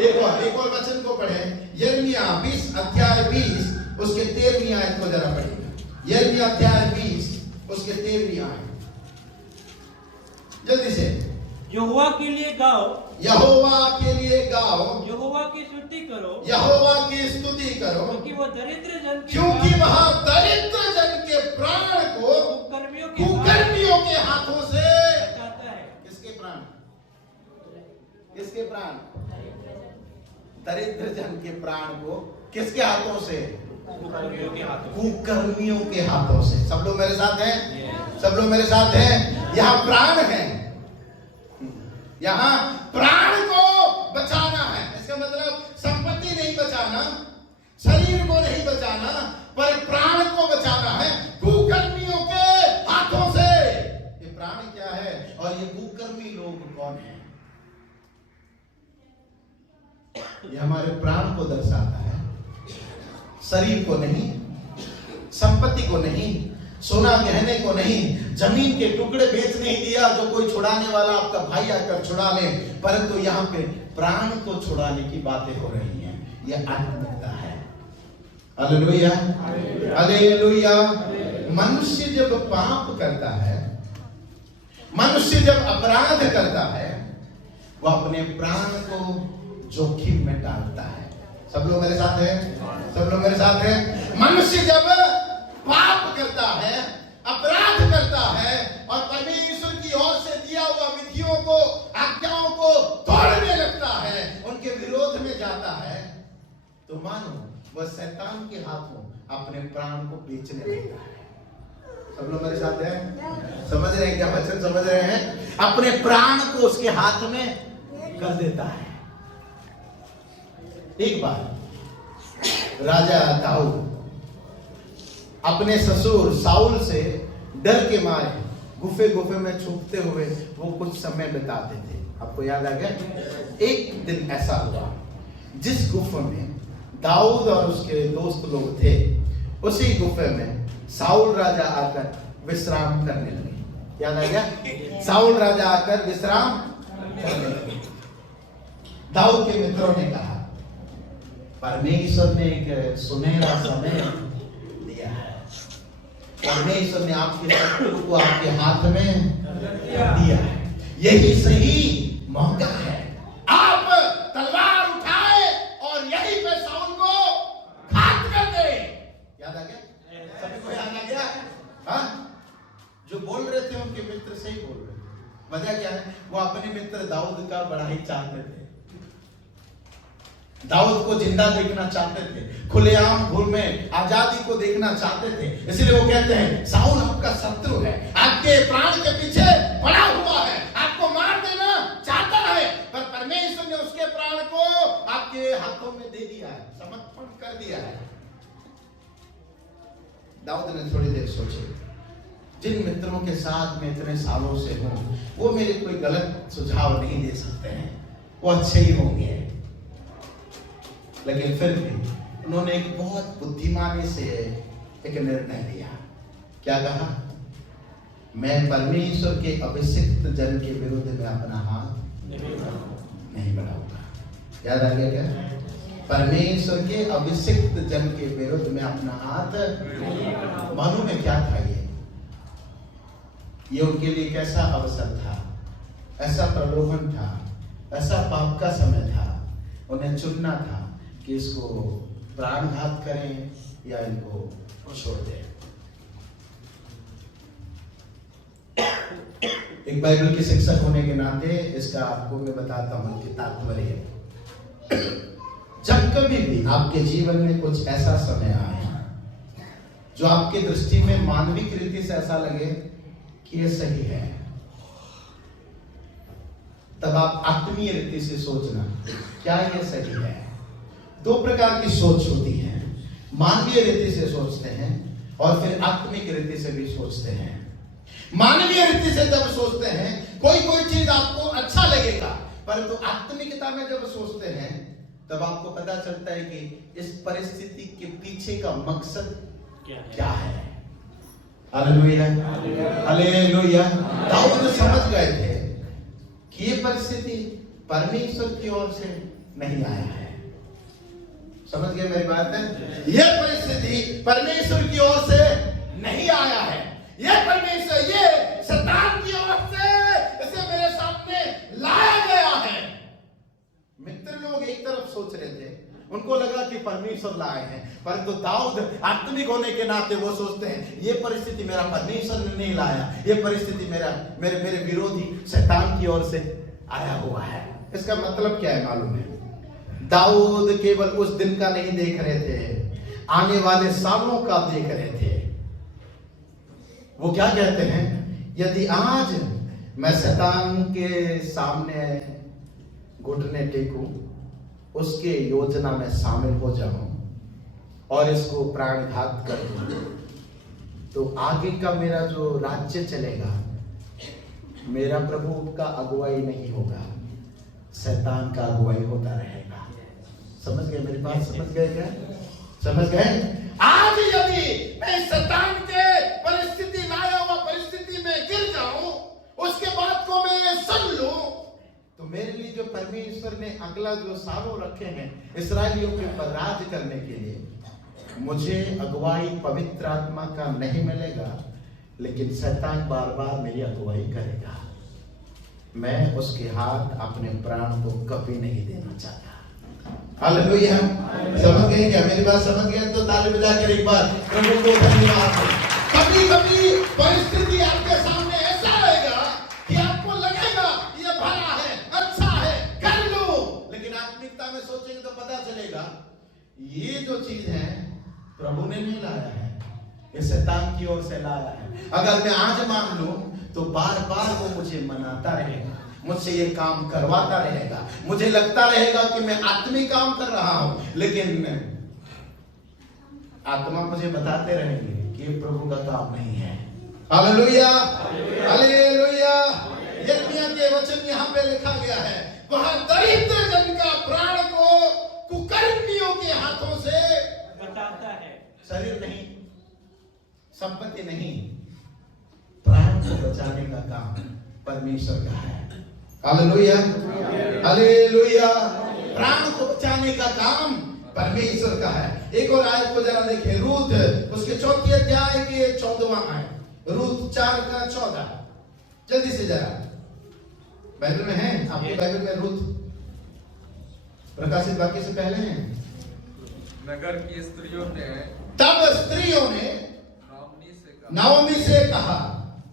एक और वचन को पढ़े, यिर्मयाह 20 अध्याय 20 उसके 13वीं आयत को जरा पढ़िए। यिर्मयाह अध्याय 20 उसके 13वीं आयत, जल्दी से। यहोवा के लिए गाओ, यहोवा के लिए गाओ, यहोवा की स्तुति करो, यहोवा की स्तुति करो, क्योंकि वह दरिद्र जन के प्राण को कुकर्मियों के हाथों से बचाता है। किसके प्राण? किसके प्राण? दरिद्र जन के प्राण को किसके हाथों से कुकर्मियों के हाथों से। सब लोग मेरे साथ हैं? सब लोग मेरे साथ हैं? यहाँ प्राण है, यहाँ प्राण को बचाना है। इसका मतलब संपत्ति नहीं बचाना, शरीर को नहीं बचाना, पर प्राण को बचाना है कुकर्मियों के हाथों से। ये प्राण क्या है और ये कुकर्मी लोग कौन है? ये हमारे प्राण को दर्शाता है, शरीर को नहीं, संपत्ति को नहीं, सोना गहने को नहीं, जमीन के टुकड़े बेच नहीं दिया जो कोई छुड़ाने वाला आपका भाई आकर छुड़ा ले, परंतु यहाँ पे प्राण को छुड़ाने की बातें हो रही हैं। यह आत्मिकता है। Hallelujah, hallelujah. मनुष्य जब पाप करता है, मनुष्य जब अपराध करता है, वह अपने प्राण को जोखिम में डालता है। सब लोग मेरे साथ हैं? सब लोग मेरे साथ हैं? मनुष्य जब पाप करता है, अपराध करता है और परमेश्वर की ओर से दिया हुआ विधियों को, आज्ञाओं को तोड़ने लगता है, उनके विरोध में जाता है, तो मानो वह शैतान के हाथों अपने प्राण को बेचने लगता है। सब लोग मेरे साथ हैं? समझ रहे हैं क्या वचन समझ रहे हैं? अपने प्राण को उसके हाथ में कर देता है। एक बार राजा दाऊद अपने ससुर साउल से डर के मारे गुफे गुफे में छुपते हुए वो कुछ समय बिताते थे। आपको याद आ गया? एक दिन ऐसा हुआ जिस गुफे में दाऊद और उसके दोस्त लोग थे, उसी गुफे में साउल राजा आकर विश्राम करने लगे। याद आ गया? साउल राजा आकर विश्राम करने लगे। दाऊद के मित्रों ने कहा, परमेश्वर ने एक सुनहरा समय दिया है, परमेश्वर ने आपके शत्रु को आपके हाथ में दिया है, यही सही मौका है, आप तलवार उठाए और यही पे साउल को घात कर दे। याद आ गया? सभी को याद आ गया? हाँ? जो बोल रहे थे उनके मित्र सही बोल रहे थे। वजह क्या है? वो अपने मित्र दाऊद का बड़ा ही चाहते थे, दाऊद को जिंदा देखना चाहते थे, खुलेआम भूल में आजादी को देखना चाहते थे। इसलिए वो कहते हैं साउल आपका शत्रु है, आपके प्राण के पीछे पड़ा हुआ है, आपको मार देना चाहता है, पर परमेश्वर ने उसके प्राण को आपके हाथों में दे दिया है, समर्पण कर दिया है। दाऊद ने थोड़ी देर सोचे, जिन मित्रों के साथ में इतने सालों से हूं, वो मेरे कोई गलत सुझाव नहीं दे सकते हैं, वो अच्छे ही होंगे। लेकिन फिर भी उन्होंने एक बहुत बुद्धिमानी से एक निर्णय लिया। क्या कहा? मैं परमेश्वर के अभिषिक्त जन के विरुद्ध में अपना हाथ नहीं बढ़ाऊंगा। याद आ गया क्या? परमेश्वर के अभिषिक्त जन के विरुद्ध में अपना हाथ। मालूम है क्या था ये उनके लिए कैसा अवसर था, ऐसा प्रलोभन था, ऐसा पाप का समय था। उन्हें चुनना था कि इसको प्राणघात करें या इनको छोड़ दें। एक बाइबल के शिक्षक होने के नाते इसका आपको मैं बताता हूं कि तात्पर्य। जब कभी भी आपके जीवन में कुछ ऐसा समय आए जो आपके दृष्टि में मानविक रीति से ऐसा लगे कि ये सही है, तब आप आत्मीय रीति से सोचना, क्या ये सही है? दो प्रकार की सोच होती है, मानवीय रीति से सोचते हैं और फिर आत्मिक रीति से भी सोचते हैं। मानवीय रीति से जब सोचते हैं कोई चीज आपको अच्छा लगेगा, परंतु आत्मिकता में जब सोचते हैं तब आपको पता चलता है कि इस परिस्थिति के पीछे का मकसद क्या है। Hallelujah, hallelujah. दाऊद समझ गए थे कि ये परिस्थिति परमेश्वर की ओर से नहीं आया है। समझ गए मेरी बात है? यह परिस्थिति परमेश्वर की ओर से नहीं आया है, यह परमेश्वर, ये शैतान की ओर से इसे मेरे सामने लाया गया है। मित्र लोग एक तरफ सोच रहे थे, उनको लगा कि परमेश्वर लाए हैं, परंतु दाऊद आत्मिक होने के नाते वो सोचते हैं ये परिस्थिति मेरा परमेश्वर ने नहीं लाया, ये परिस्थिति मेरे विरोधी शैतान की ओर से आया हुआ है। इसका मतलब क्या है मालूम है? दाऊद केवल उस दिन का नहीं देख रहे थे, आने वाले सालों का देख रहे थे। वो क्या कहते हैं, यदि आज मैं शैतान के सामने घुटने टेकूं, उसके योजना में शामिल हो जाऊं और इसको प्राणघात कर दूं, तो आगे का मेरा जो राज्य चलेगा, मेरा प्रभु का अगुवाई नहीं होगा, शैतान का अगुवाई होता रहेगा। समझ गए मेरी बात? समझ गए क्या? समझ गए? आज यदि मैं शैतान के परिस्थिति लाया हुआ परिस्थिति में गिर जाऊं, उसके बाद को मैं सुन लूं, तो मेरे लिए जो परमेश्वर ने अगला जो सालों रखे हैं इस्राएलियों के ऊपर राज करने के लिए, मुझे अगुवाई पवित्र आत्मा का नहीं मिलेगा, लेकिन शैतान बार बार मेरी अगुवाई करेगा। मैं उसके हाथ अपने प्राण को कभी नहीं देना चाहता। हालेलुया। समझ गए क्या? मेरी बात समझ गए तो ताली बजाकर एक बार प्रभु को धन्यवाद दो। कभी कभी परिस्थिति आपके सामने ऐसा आएगा कि आपको लगेगा ये भला है, अच्छा है, कर लो, लेकिन आत्मिकता में सोचेंगे तो पता चलेगा ये जो चीज है प्रभु ने नहीं लाया है, ये शैतान की ओर से लाया है। अगर मैं आज मान लूं तो बार बार वो मुझे मनाता रहेगा, मुझसे ये काम करवाता रहेगा, मुझे लगता रहेगा कि मैं आत्मिक काम कर रहा हूं, लेकिन आत्मा मुझे बताते रहेंगे कि ये प्रभु का काम नहीं है। Hallelujah, hallelujah. यिर्मयाह के वचन यहाँ पे लिखा गया है, वहां दरिद्र जन का प्राण को कुकर्मियों के हाथों से बचाता है। शरीर नहीं, संपत्ति नहीं, प्राण को बचाने का काम परमेश्वर का है। Hallelujah, hallelujah. प्राण को बचाने का काम परमेश्वर का है। एक और आयत को जरा देखें, रूत उसके 4 अध्याय के 14वां आयत, रूत 4:14। जल्दी से जरा, बाइबल में है आपके बाइबल में रूत प्रकाशित वाक्य से पहले है। नगर की स्त्रियों ने तब स्त्रियों ने नाओमी से कहा,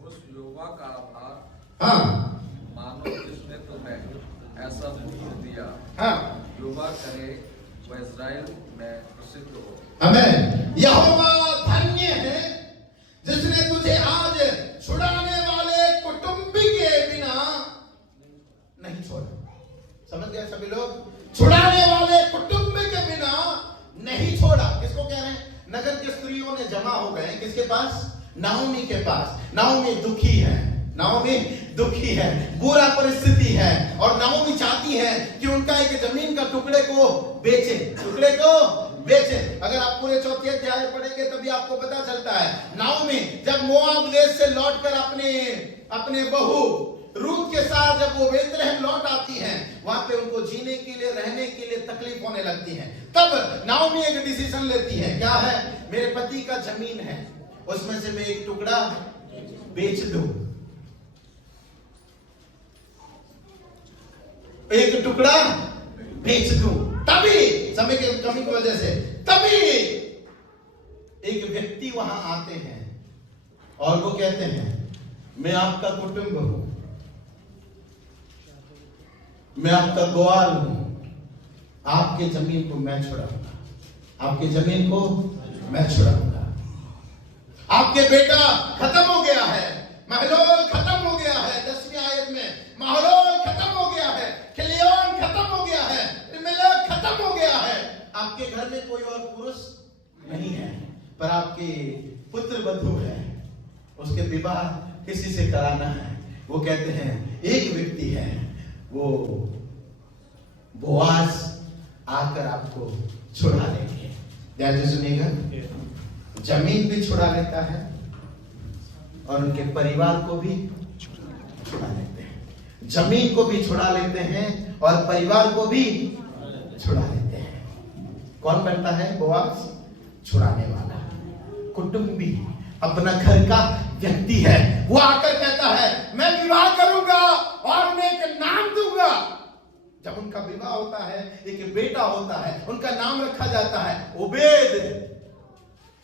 उस युवा का आभार हाँ मानो जिसने तुम्हें ऐसा पुत्र दिया। हाँ, युवा करे वह इस्राएल में प्रसिद्ध हो। आमीन। यहोवा धन्य है जिसने तुझे आज छुड़ाने वाले कुटुंबी के बिना नहीं छोड़ा। समझ गए सभी लोग? छुड़ाने वाले कुटुंबी के बिना नहीं छोड़ा। किसको कह रहे हैं? नगर के स्त्रियों ने जमा हो गए किसके पास? नाओमी के पास। नाओमी दुखी है, नाओमी दुखी है, बुरा परिस्थिति है, और नाओमी चाहती है कि उनका एक जमीन का टुकड़े को बेचे, टुकड़े को बेचे। अगर आप पूरे 4 अध्याय पढ़ेंगे तभी आपको पता चलता है, नाओमी जब मोआब देश से लौटकर अपने बहू रूत के साथ जब वो बेतलहम लौट आती हैं, वहां पे उनको जीने के लिए, रहने के लिए तकलीफ होने लगती है। तब नाओमी एक डिसीजन लेती है, क्या है? मेरे पति का जमीन है, उसमें से मैं एक टुकड़ा बेच दूं, एक टुकड़ा बेच दूं। तभी समय की कमी की वजह से तभी एक व्यक्ति वहां आते हैं और वो कहते हैं, मैं आपका कुटुंब हूं, मैं आपका ग्वाल हूं, आपके जमीन को मैं छुड़ाऊंगा, आपके जमीन को मैं छुड़ाऊंगा। आपके बेटा खत्म हो गया है, महलोल खत्म हो गया है, 10वीं आयत में महलोल खत्म हो गया है, खिलियोन खत्म हो गया है, रिमेलक खत्म हो गया है। आपके घर में कोई और पुरुष नहीं है, पर आपके पुत्र बधू है, उसके विवाह किसी से कराना है। वो कहते हैं एक व्यक्ति है, वो बोआज आकर आपको छुड़ा लेंगे। ध्यान से सुनिएगा, जमीन भी छुड़ा लेता है और उनके परिवार को भी छुड़ा लेते हैं। जमीन को भी छुड़ा लेते हैं और परिवार को भी छुड़ा लेते हैं। कौन बनता है बोआज? छुड़ाने वाला, कुटुंबी, अपना घर का व्यक्ति है। वो आकर कहता है, मैं विवाह करूंगा और मैं एक नाम दूंगा। जब उनका विवाह होता है, एक बेटा होता है, उनका नाम रखा जाता है ओबेद।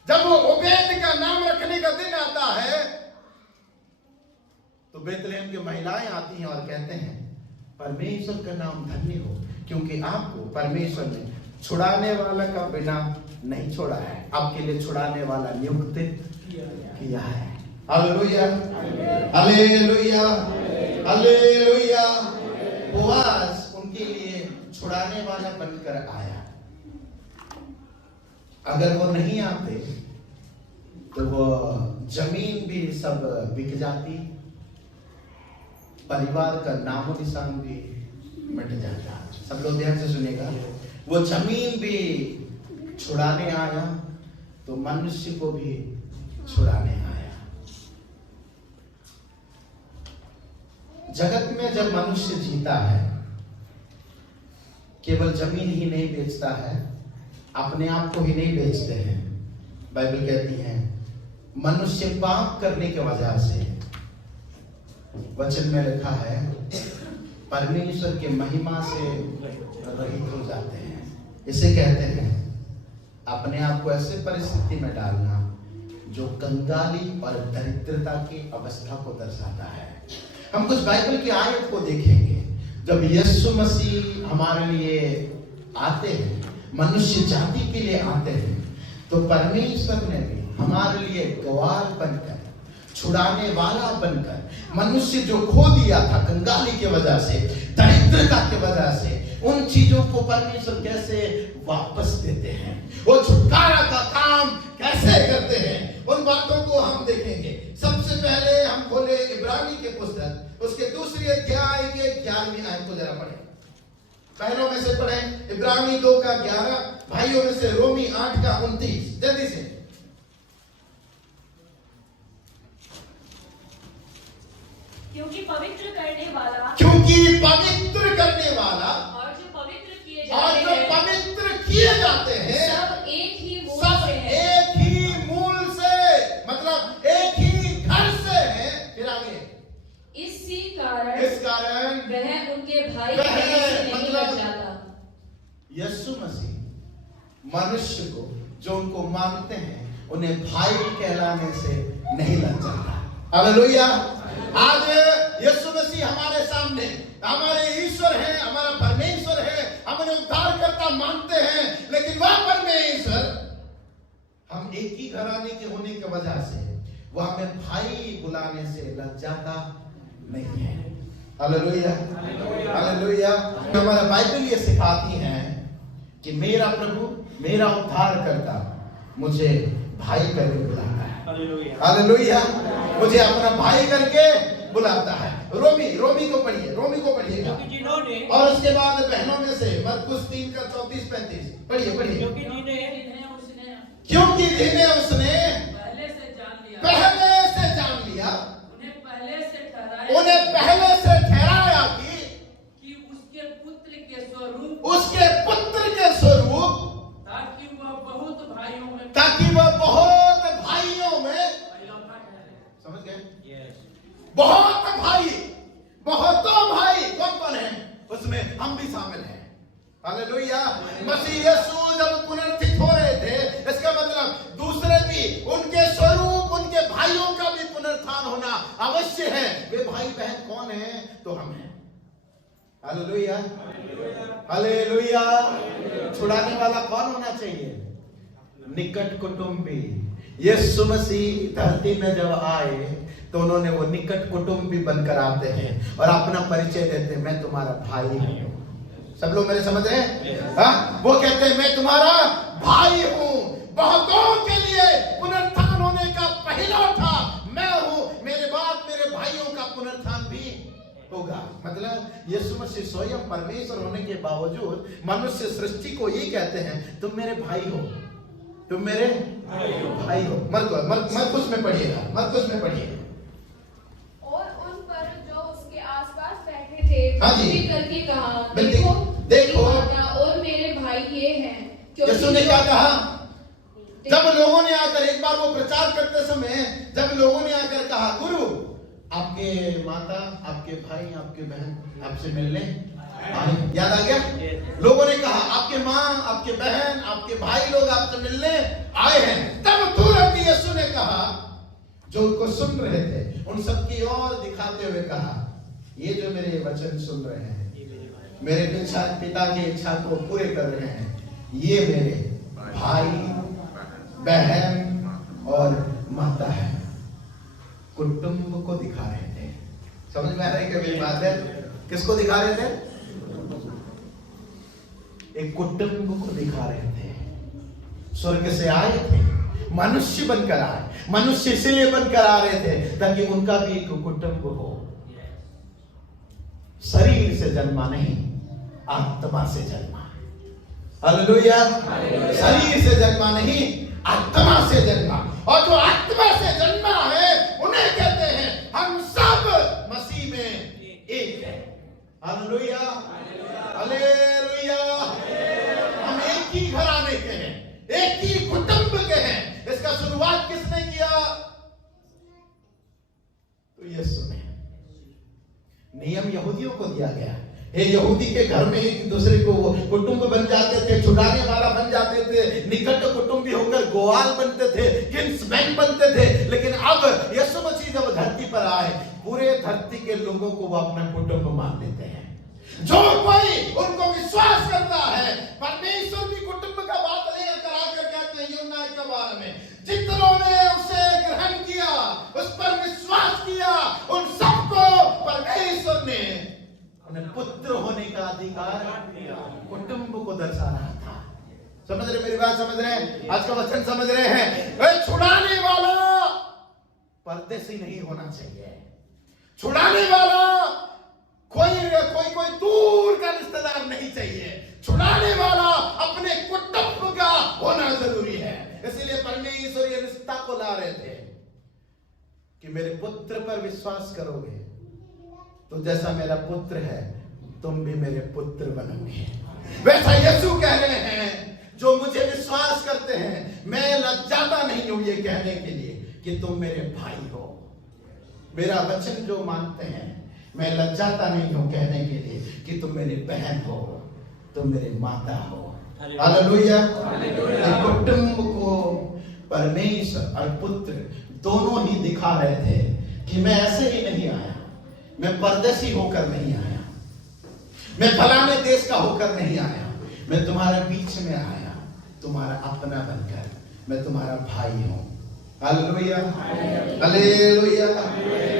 जब वो ओबेद का नाम रखने का दिन आता है तो बेतलेहम की महिलाएं आती हैं और कहते हैं, परमेश्वर का नाम धन्य हो, क्योंकि आपको परमेश्वर ने छुड़ाने वाला का बिना नहीं छोड़ा है, आपके लिए छुड़ाने वाला नियुक्त किया है। Hallelujah, hallelujah, hallelujah. बोआज उनके लिए छुड़ाने वाला बनकर आया। अगर वो नहीं आते तो वो जमीन भी सब बिक जाती, परिवार का नामो निशान भी मिट जाता। सब लोग ध्यान से सुनेगा। वो जमीन भी छुड़ाने आया तो मनुष्य को भी छुड़ाने आया। जगत में जब मनुष्य जीता है, केवल जमीन ही नहीं बेचता है, अपने आप को ही नहीं बेचते हैं। बाइबल कहती है मनुष्य पाप करने की वजह से, वचन में लिखा है, परमेश्वर के महिमा से रहित हो जाते हैं। इसे कहते हैं अपने आप को ऐसे परिस्थिति में डालना जो कंगाली और दरिद्रता की अवस्था को दर्शाता है। हम कुछ बाइबल की आयत को देखेंगे। जब यीशु मसीह हमारे लिए आते हैं, मनुष्य जाति के लिए आते हैं, तो परमेश्वर ने भी हमारे लिए गवाह बनकर, छुड़ाने वाला बनकर, मनुष्य जो खो दिया था कंगाली की वजह से, दरिद्रता की वजह से, उन चीजों को परमेश्वर कैसे वापस देते हैं, वो छुटकारा का काम कैसे करते हैं, उन बातों को हम देखेंगे। सबसे पहले हम खोले इब्रानी के पुस्तक, उसके दूसरे अध्याय के 11वीं आयत को जरा पढ़ें। पहलों में से पढ़ें इब्रानी 2 का 11, भाइयों में से रोमी 8 का 29। जल्दी से। क्योंकि पवित्र करने वाला, क्योंकि पवित्र करने वाला और जो पवित्र किए और जाते जो हैं, पवित्र किए जाते हैं, सब एक ही मूल सब से हैं। एक ही मूल से, मतलब एक ही घर से है। फिर आगे इसी कारण इस कारण वह उनके भाई वह, बहन से नहीं मतलब लग जाता। यीशु मसीह मनुष्य को जो उनको मानते हैं उन्हें भाई कहलाने से नहीं लग जाता। हालेलुया। आज यीशु मसीह हमारे सामने हमारे ईश्वर हैं, हमारा परमेश्वर है, हम उन्हें उद्धारकर्ता मानते हैं, लेकिन वह परमेश्वर हम एक ही घराने के होने की वजह से वह हमें भाई बुलाने से लग जाता नहीं है। Hallelujah, hallelujah. हमारा बाइबल ये सिखाती है कि मेरा प्रभु, मेरा उद्धारकर्ता मुझे भाई करके बुलाता है। हालेलुया, मुझे अपना भाई करके बुलाता है। रोमी को पढ़िए, रोमी को पढ़िएगा। और उसके बाद बहनों में से मरकुस 3 का 34-35 पढ़िए, पढ़िए। क्योंकि जिन्हें उसने पहले से जान लिया, उन्हें पहले से ठहराया कि उसके पुत्र के स्वरूप, ताकि वह बहुत भाइयों में समझ गए? बहुतों भाई कौन है उसमें, हम भी शामिल हैं। हालेलुया। मसीह यीशु जब पुनरुत्थित हो रहे थे, इसका मतलब दूसरे भी उनके स्वरूप, उनके भाइयों का भी पुनरुत्थान होना अवश्य है। वे भाई बहन कौन है? तो हम हैं। Hallelujah, hallelujah. छुड़ाने वाला कौन होना चाहिए? निकट कुटुंबी। यीशु मसीह धरती में जब आए तो उन्होंने वो निकट कुटुंबी बनकर आते हैं और अपना परिचय देते हैं, मैं तुम्हारा भाई हूं। सब लोग मेरे समझ रहे हैं? हाँ, वो कहते हैं मैं तुम्हारा भाई हूं। बहुतों के लिए पुनरुत्थान होने का पहला था मैं हूं, मेरे बाद मेरे भाइयों का पुनरुत्थान भी होगा। मतलब यीशु मसीह स्वयं परमेश्वर होने के बावजूद मनुष्य सृष्टि को ये कहते हैं तुम मेरे भाई हो, तुम मेरे भाई हो। मरकुस में पढ़िएगा, मरकुस में पढ़िएगा। और उन पर जो उसके आसपास बैठे थे, हाँ जी, करके कहा, देखो देखो और मेरे भाई ये हैं। यीशु ने क्या कहा? जब लोगों ने आकर, एक बार वो प्रचार करते समय जब लोगों ने आकर कहा, गुरु आपके माता, आपके भाई, आपके बहन आपसे मिलने आए, याद आ गया? लोगों ने कहा आपके माँ, आपके बहन, आपके भाई लोग आपसे मिलने आए हैं। तब तुरंत यीशु ने कहा, जो उनको सुन रहे थे उन सबकी ओर दिखाते हुए कहा, ये जो मेरे वचन सुन रहे हैं, मेरे पिता की इच्छा को पूरे कर रहे हैं, ये मेरे भाई बहन और माता है। कुटुंब को दिखा रहे थे। समझ में आ रहा है क्या मेरी बात है? किसको दिखा रहे थे? एक कुटुंब को दिखा रहे थे। स्वर्ग से आए थे, मनुष्य बनकर आए। मनुष्य इसलिए बनकर आ रहे थे ताकि उनका भी एक कुटुंब हो। शरीर से जन्मा नहीं, आत्मा से जन्मा। हालेलुया। शरीर से जन्मा नहीं, आत्मा से जन्मा। और जो आत्मा से जन्मा है उन्हें कहते हैं हम सब मसीह में एक है। Hallelujah, hallelujah. हम एक ही घराने के हैं, एक ही कुटुंब के हैं। इसका शुरुआत किसने किया? तो यीशु ने। नियम यहूदियों को दिया गया। ये यहूदी के घर में एक दूसरे को कुटुंब बन जाते थे, छुड़ाने वाला बन जाते थे, निकट कुटुंबी होकर गोवाल बनते थे, किंग्समैन बनते थे। लेकिन अब यीशु मसीह जब धरती पर आए, पूरे धरती के लोगों को वो अपना कुटुंब मान लेते हैं। जो कोई उनको विश्वास करता है, परमेश्वर की कुटुंब का बात लेकर आकर कहते हैं यूहन्ना के बारे में, जितनों ने उसे ग्रहण किया, उस पर विश्वास किया, उन सबको परमेश्वर ने उन्हें पुत्र होने का अधिकार दिया। कुटुंब को दर्शा रहा था। समझ रहे मेरी बात? समझ रहे हैं? आज का वचन समझ रहे हैं? छुड़ाने वाला परदेसी नहीं होना चाहिए। छुड़ाने वाला कोई दूर का रिश्तेदार नहीं चाहिए। छुड़ाने वाला अपने कुटुंब का होना जरूरी है। इसलिए परमेश्वर ये रिश्ता को ला रहे थे कि मेरे पुत्र पर विश्वास करोगे तो जैसा मेरा पुत्र है तुम भी मेरे पुत्र बनोगे। वैसा यीशु कह रहे हैं, जो मुझे विश्वास करते हैं, मैं लज्जाता नहीं हूं ये कहने के लिए कि तुम मेरे भाई हो। मेरा वचन जो मानते हैं, मैं लज्जाता नहीं हूं कहने के लिए कि तुम मेरी बहन हो, तुम मेरे माता हो। हालेलुया। कुटुंब को परमेश्वर और पुत्र दोनों ही दिखा रहे थे कि मैं ऐसे ही नहीं आया, मैं परदेसी होकर नहीं आया, मैं फलाने देश का होकर नहीं आया, मैं तुम्हारे बीच में आया, तुम्हारा अपना बनकर। मैं तुम्हारा भाई हूं। Hallelujah, hallelujah.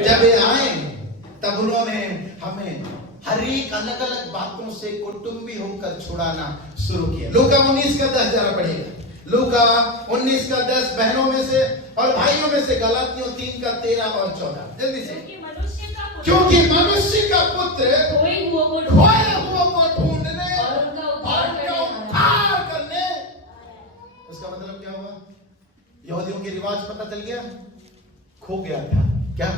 जब ये आए तब उन्होंने हमें हर एक अलग अलग बातों से कुटुंबी होकर छुड़ाना शुरू किया। लूका 19 का 10 जरा पढ़िएगा। लूका 19 का 10 बहनों में से और भाइयों में से। गलातियों 3 का 13 और 14 जल्दी से। क्योंकि मनुष्य का पुत्र खोए हुओं को ढूंढने और उनका उद्धार करने। उसका मतलब क्या हुआ? यहूदियों के रिवाज पता चल गया, खो गया था। क्या?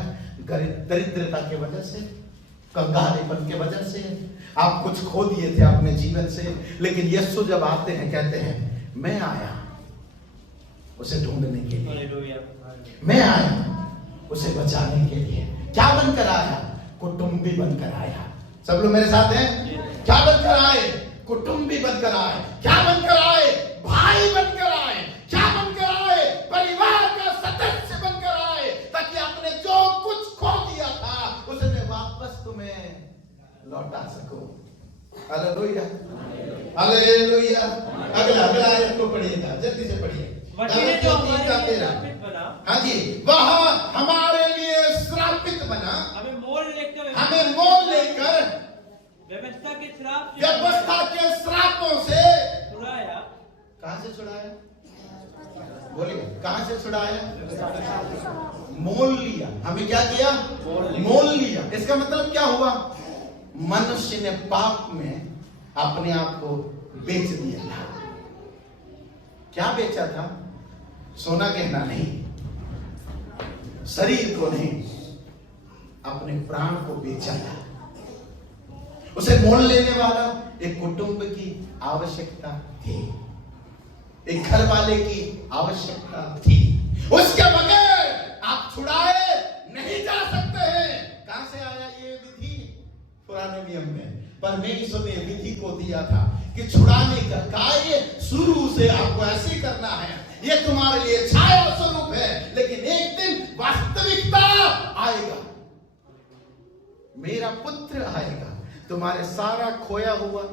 दरिद्रता के वजह से, कंगालेपन के वजह से आप कुछ खो दिए थे अपने जीवन से। लेकिन यीशु जब आते हैं, कहते हैं मैं आया उसे ढूंढने के लिए, मैं आया उसे बचाने के लिए। क्या बनकर आया? कुटुंबी बनकर आया। सब लोग मेरे साथ हैं? क्या बनकर आए? कुटुंबी बनकर आए। क्या बनकर आए? भाई बनकर आए। क्या बनकर आए? परिवार का सदस्य बनकर आए, ताकि आपने जो कुछ खो दिया था उसे मैं वापस तुम्हें लौटा सकूं। Hallelujah, hallelujah. अगला आयत को पढ़िएगा, जल्दी से पढ़िए। हाँ जी, वह हमारे लिए श्रापित बना, हमें मोल लेकर व्यवस्था के श्रापों से छुड़ाया। कहां से छुड़ाया? बोलिए, कहां से छुड़ाया? मोल लिया। हमें क्या किया? मोल लिया। इसका मतलब क्या हुआ? मनुष्य ने पाप में अपने आप को बेच दिया था। क्या बेचा था? सोना गहना नहीं, शरीर को नहीं, अपने प्राण को बेचा था। उसे मोल लेने वाला एक कुटुंब की आवश्यकता थी, एक घर वाले की आवश्यकता थी। उसके बगैर आप छुड़ाए नहीं जा सकते हैं। कहां से आया ये विधि? पुराने नियम में परमेश्वर ने विधि को दिया था कि छुड़ाने का कार्य शुरू से आपको ऐसे करना है। ये तुम्हारे लिए छाया स्वरूप है, लेकिन एक दिन वास्तविकता आएगा। मेरा पुत्र आएगा, तुम्हारे सारा खोया हुआ,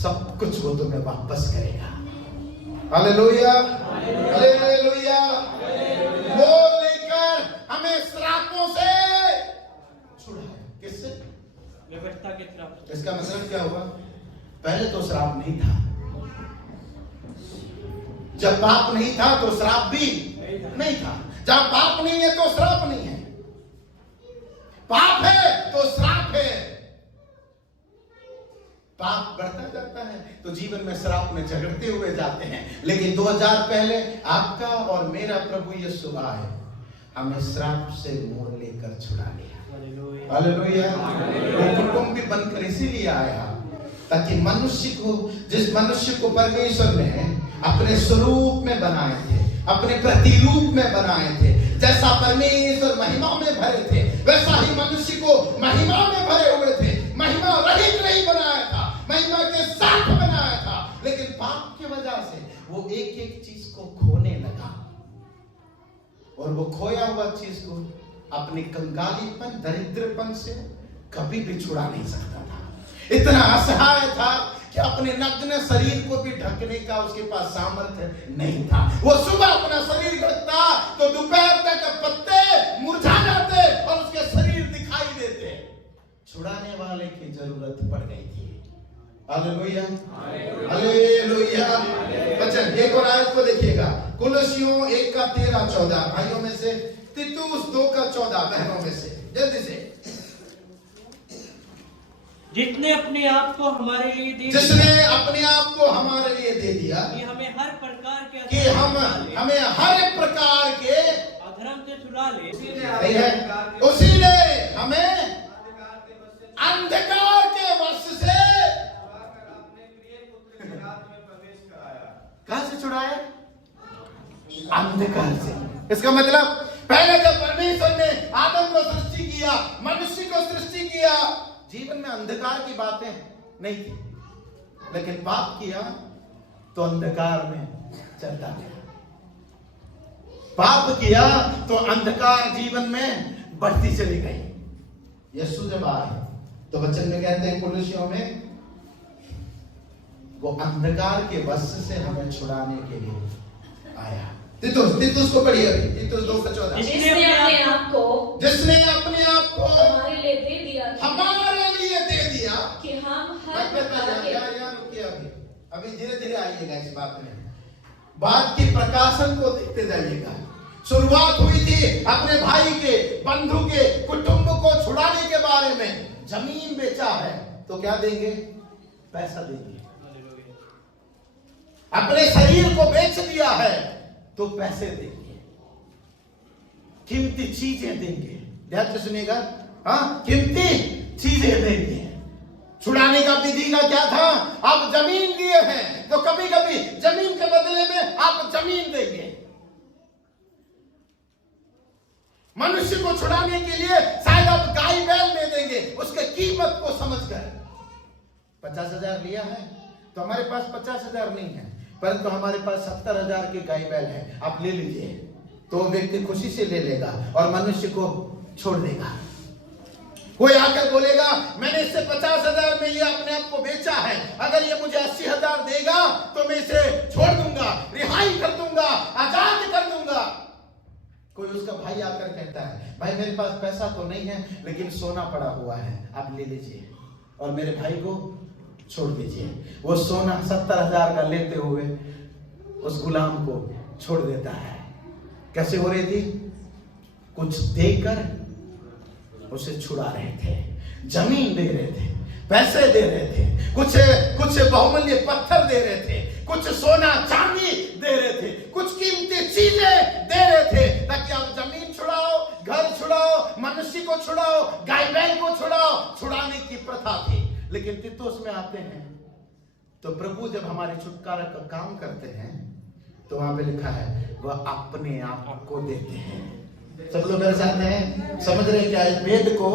सब कुछ वो तुम्हें वापस करेगा। Hallelujah, hallelujah. वो लेकर हमें श्रापों से छुड़ाया। किससे? व्यवस्था के तरफ। इसका मतलब क्या हुआ? पहले तो श्राप नहीं था। जब पाप नहीं था तो श्राप भी नहीं था। जब पाप नहीं है तो श्राप नहीं है। पाप है तो श्राप है। पाप बढ़ता जाता है तो जीवन में श्राप में झगड़ते हुए जाते हैं। लेकिन 2000 पहले आपका और मेरा प्रभु यीशु आए, हमें श्राप से मोड़ लेकर छुड़ा लिया। हालेलुया। वो कुटुंब भी बनकर इसीलिए आया ताकि मनुष्य को, जिस मनुष्य को परमेश्वर ने अपने स्वरूप में बनाए थे, अपने प्रतिरूप में बनाए थे, जैसा परमेश्वर महिमा में भरे थे वैसा ही मनुष्य को महिमा में भरे हुए थे। महिमा रहित नहीं बनाया था, महिमा के साथ बनाया था। लेकिन पाप की वजह से वो एक एक चीज को खोने लगा और वो खोया हुआ चीज को अपनी कंगालीपन, दरिद्रपन से कभी भी छुड़ा नहीं सकता था। इतना असहाय था कि अपने नग्न शरीर को भी ढकने का उसके पास सामर्थ्य नहीं था। वो सुबह अपना शरीर ढकता तो दोपहर तक पत्ते मुरझा जाते और उसके शरीर दिखाई देते। छुड़ाने वाले की जरूरत पड़ गई थी। Hallelujah, hallelujah. वचन एक और आयत को देखिएगा, कुलसियों 1 का 13-14। भाइयों में से तीतुस 2 का 14। बहनों में से जल्दी से। जिसने अपने आप को हमारे लिए दे दिया, जिसने अपने आप को हमारे लिए दे दिया कि हमें हर प्रकार के कि हमें हर प्रकार के अधर्म से छुड़ा ले। नहीं है, उसी ने हमें अंधकार के वश से कहां से छुड़ाया? अंधकार से। इसका मतलब पहले जब परमेश्वर ने आदम को सृष्टि किया, मनुष्य को सृष्टि किया, जीवन में अंधकार की बातें नहीं थी। लेकिन पाप किया तो अंधकार में चलता गया। पाप किया तो अंधकार जीवन में बढ़ती चली गई। यीशु जब आए तो वचन में कहते हैं कुलसियों में, वो अंधकार के वश से हमें छुड़ाने के लिए आया। तीतुस को पढ़िए अभी, तीतुस 2 का 14। जिसने अपने आप को हमारे लिए दे दिया, कि हम हर प्रकार के। अभी धीरे धीरे आइएगा इस बात में, बात की प्रकाशन को देखते जाइएगा। शुरुआत हुई थी अपने भाई के, बंधु के, कुटुंब को छुड़ाने के बारे में। जमीन बेचा है तो क्या देंगे? पैसा देंगे। अपने शरीर को बेच दिया है तो पैसे देंगे, कीमती चीजें देंगे। ध्यान से सुनिएगा, हाँ, कीमती चीजें देंगे। छुड़ाने का विधि का क्या था? आप जमीन दिए हैं तो कभी कभी जमीन के बदले में आप जमीन देंगे। मनुष्य को छुड़ाने के लिए शायद आप गाय बैल दे देंगे, उसके कीमत को समझकर। 50,000 लिया है तो हमारे पास 50,000 नहीं है, परंतु हमारे पास 70,000 के गाय बैल है, आप ले लीजिए। तो व्यक्ति खुशी से ले लेगा और मनुष्य को छोड़ देगा। कोई आकर बोलेगा मैंने इससे 50,000 में ये अपने आप को बेचा है, अगर ये मुझे 80,000 देगा तो मैं इसे छोड़ दूंगा, रिहाई कर दूंगा, आजाद कर दूंगा। कोई उसका भाई आकर कहता है भाई मेरे पास पैसा तो नहीं है लेकिन सोना पड़ा हुआ है, आप ले लीजिए और मेरे भाई को छोड़ दीजिए। वो सोना 70,000 का लेते हुए उस गुलाम को छोड़ देता है। कैसे हो रही थी? कुछ देकर उसे छुड़ा रहे थे, जमीन दे रहे थे, पैसे दे रहे थे, कुछ बहुमूल्य पत्थर दे रहे थे, कुछ सोना चांदी दे रहे थे, कुछ कीमती चीजें दे रहे थे ताकि आप जमीन छुड़ाओ, घर छुड़ाओ, मनुष्य को छुड़ाओ, गाय बैल को छुड़ाओ। छुड़ाने की प्रथा थी। लेकिन तीतुस में आते हैं तो प्रभु जब हमारे छुटकारा का काम करते हैं तो वहां पे लिखा है वह अपने आप को देते हैं। सब लोग मेरे साथ हैं, समझ रहे क्या? इस भेद को,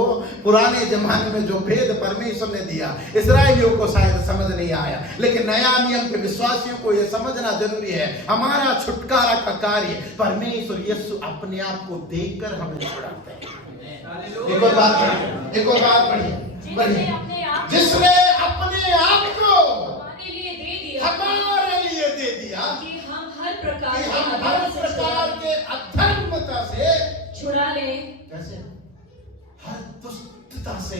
पुराने जमाने में जो भेद परमेश्वर ने दिया इस्राएलियों को शायद समझ नहीं आया, लेकिन नया नियम के विश्वासियों को यह समझना जरूरी है। हमारा छुटकारा का कार्य परमेश्वर यीशु अपने आप को देकर हमें छुड़ाते हैं। एक और बात पढ़िए, जिसने अपने आप को से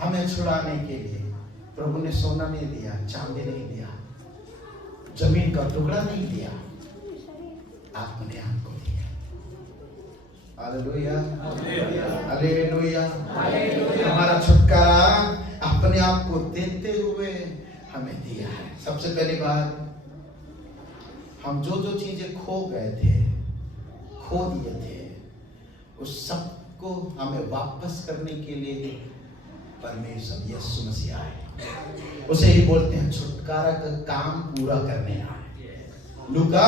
हमें छुड़ाने के लिए प्रभु ने सोना नहीं दिया, चांदी नहीं दिया, जमीन का टुकड़ा नहीं दिया, अपने आप को दिया। Hallelujah, hallelujah. हमारा छुटकारा अपने आप को देते हुए हमें दिया है। सबसे पहली बात, हम जो जो चीजें खो गए थे, खो दिए थे, उस सब को हमें वापस करने के लिए परमेश्वर यीशु मसीह आए। उसे ही बोलते हैं छुटकारा का काम पूरा करने आए। लूका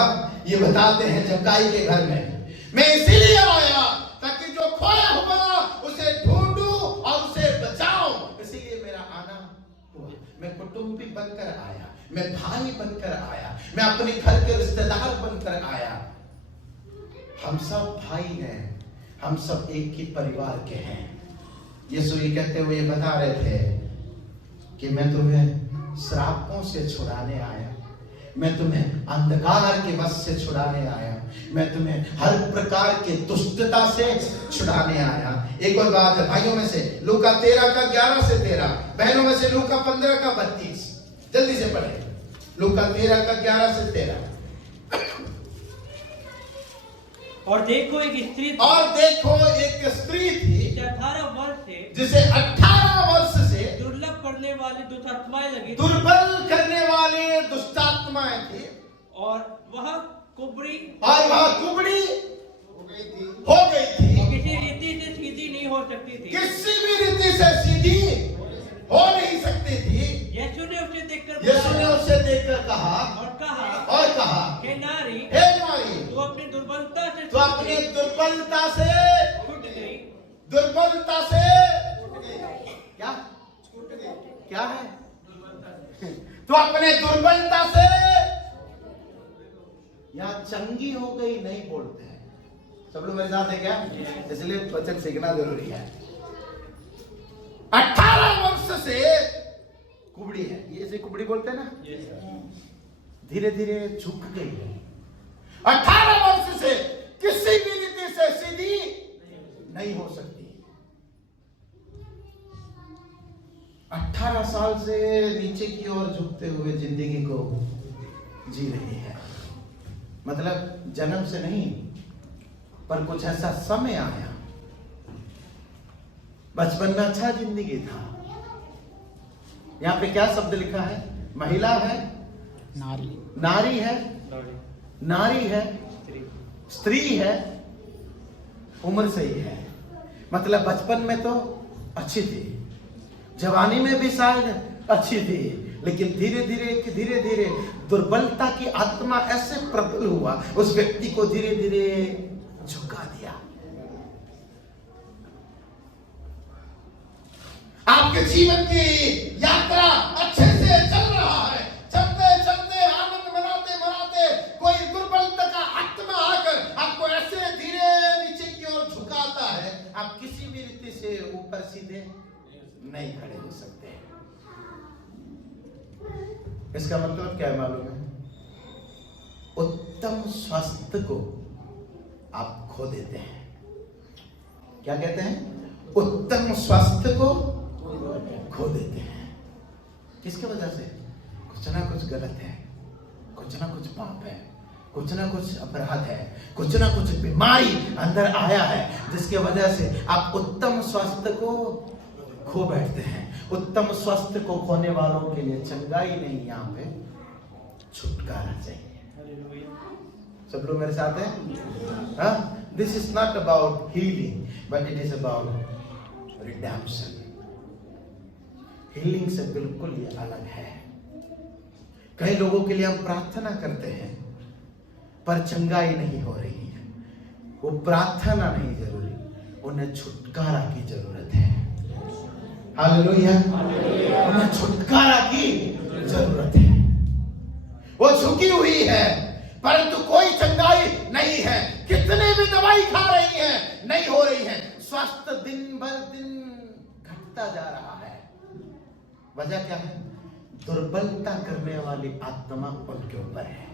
ये बताते हैं जक्काई के घर में, मैं इसीलिए आया ताकि जो खोया हुआ उसे ढूंढूं और उसे बचाऊं, इसीलिए मेरा आना हुआ। मैं कुटुंबी बनकर आया, मैं भाई बनकर आया, मैं अपने घर के रिश्तेदार बनकर आया। हम सब भाई हैं, हम सब एक ही परिवार के हैं। यीशु ये कहते हुए बता रहे थे कि मैं तुम्हें श्रापों से छुड़ाने आया, मैं तुम्हें अंधकार के वश से छुड़ाने आया, मैं तुम्हें हर प्रकार के दुष्टता से छुड़ाने आया। एक और बात है भाइयों में से, लूका 13 का 11 से 13, बहनों में से लूका 15 का 32। जल्दी से पढ़े, लूका 13 का 11 से 13। और देखो एक स्त्री थी, और देखो एक स्त्री थी जिसे 18 वर्ष जिसे 18 वर्ष से दुर्लभ करने वाली दुष्टात्माएं लगी थी, दुर्बल करने वाले दुष्टात्माएं थी, और वह कुबड़ी और वह कुबड़ी हो गई थी, किसी रीति से सीधी नहीं हो सकती थी। किसी भी रीति से सीधी हो नहीं सकती थी। यीशु ने उसे देखकर यीशु ने उसे देखकर कहा और कहा हे नारी, नारी, तू अपनी दुर्बलता से तो अपनी दुर्बलता से छूट गई। दुर्बलता से क्या क्या है, तो अपने दुर्बलता से यहाँ चंगी हो गई नहीं बोलते हैं। सब लोग मेरे साथ है क्या? इसलिए वचन सीखना जरूरी है। 18 वर्ष से कुबड़ी है, ये ऐसे कुबड़ी बोलते हैं ना, धीरे धीरे झुक गई है। 18 वर्ष से किसी भी रीति से सीधी नहीं हो सकती। 18 साल से नीचे की ओर झुकते हुए जिंदगी को जी रही है। मतलब जन्म से नहीं, पर कुछ ऐसा समय आया, बचपन में अच्छा जिंदगी था। यहाँ पे क्या शब्द लिखा है? महिला है, नारी है, नारी है, स्त्री है, उम्र सही है। मतलब बचपन में तो अच्छी थी, जवानी में भी शायद अच्छी थी, लेकिन धीरे धीरे दुर्बलता की आत्मा ऐसे प्रबल हुआ, उस व्यक्ति को धीरे धीरे झुका दिया। आपके जीवन की यात्रा अच्छे से चल रहा है, चलते चलते आनंद मनाते कोई दुर्बलता का आत्मा आकर आपको ऐसे धीरे नीचे की ओर झुकाता है, आप किसी भी रीति से ऊपर सीधे नहीं खड़े हो सकते। इसका मतलब क्या है मालूम है? उत्तम स्वास्थ्य को आप खो देते हैं। क्या कहते हैं? उत्तम स्वास्थ्य को खो देते हैं। किसके वजह से? कुछ ना कुछ गलत है, कुछ ना कुछ पाप है, कुछ ना कुछ अपराध है, कुछ ना कुछ बीमारी अंदर आया है, जिसके वजह से आप उत्तम स्वास्थ्य को खो बैठते हैं। उत्तम स्वास्थ्य को खोने वालों के लिए चंगाई नहीं, यहाँ पे छुटकारा चाहिए। सब लोग मेरे साथ हैं? This is not about healing, but it is about redemption. Healing से बिल्कुल ये अलग है। कई लोगों के लिए हम प्रार्थना करते हैं, पर चंगाई नहीं हो रही है। वो प्रार्थना नहीं जरूरी, उन्हें छुटकारा की जरूरत है। हालेलुया, उन्हें छुटकारा की जरूरत है। वो झुकी हुई है, परंतु कोई चंगाई नहीं है। कितने भी दवाई खा रही है, नहीं हो रही है। स्वास्थ्य दिन भर दिन घटता जा रहा है। वजह क्या है? दुर्बलता करने वाली आत्मा उनके ऊपर है।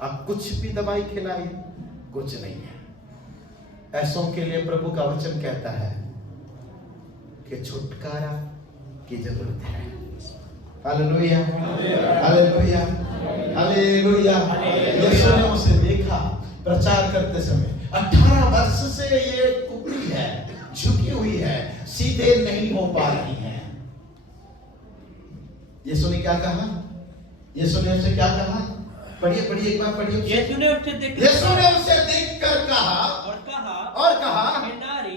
अब कुछ भी दवाई खिलाई, कुछ नहीं है। ऐसों के लिए प्रभु का वचन कहता है कि छुटकारा की जरूरत है। Hallelujah, hallelujah, hallelujah. यीशु ने उसे देखा प्रचार करते समय। 18 वर्ष से ये कुकड़ी है, झुकी हुई है, सीधे नहीं हो पा रही है। यीशु ने क्या कहा? यीशु ने उसे क्या कहा? पढ़िए पढ़िए, एक बार पढ़िए। यीशु ने उसे देखकर कहा और कहा हे नारी,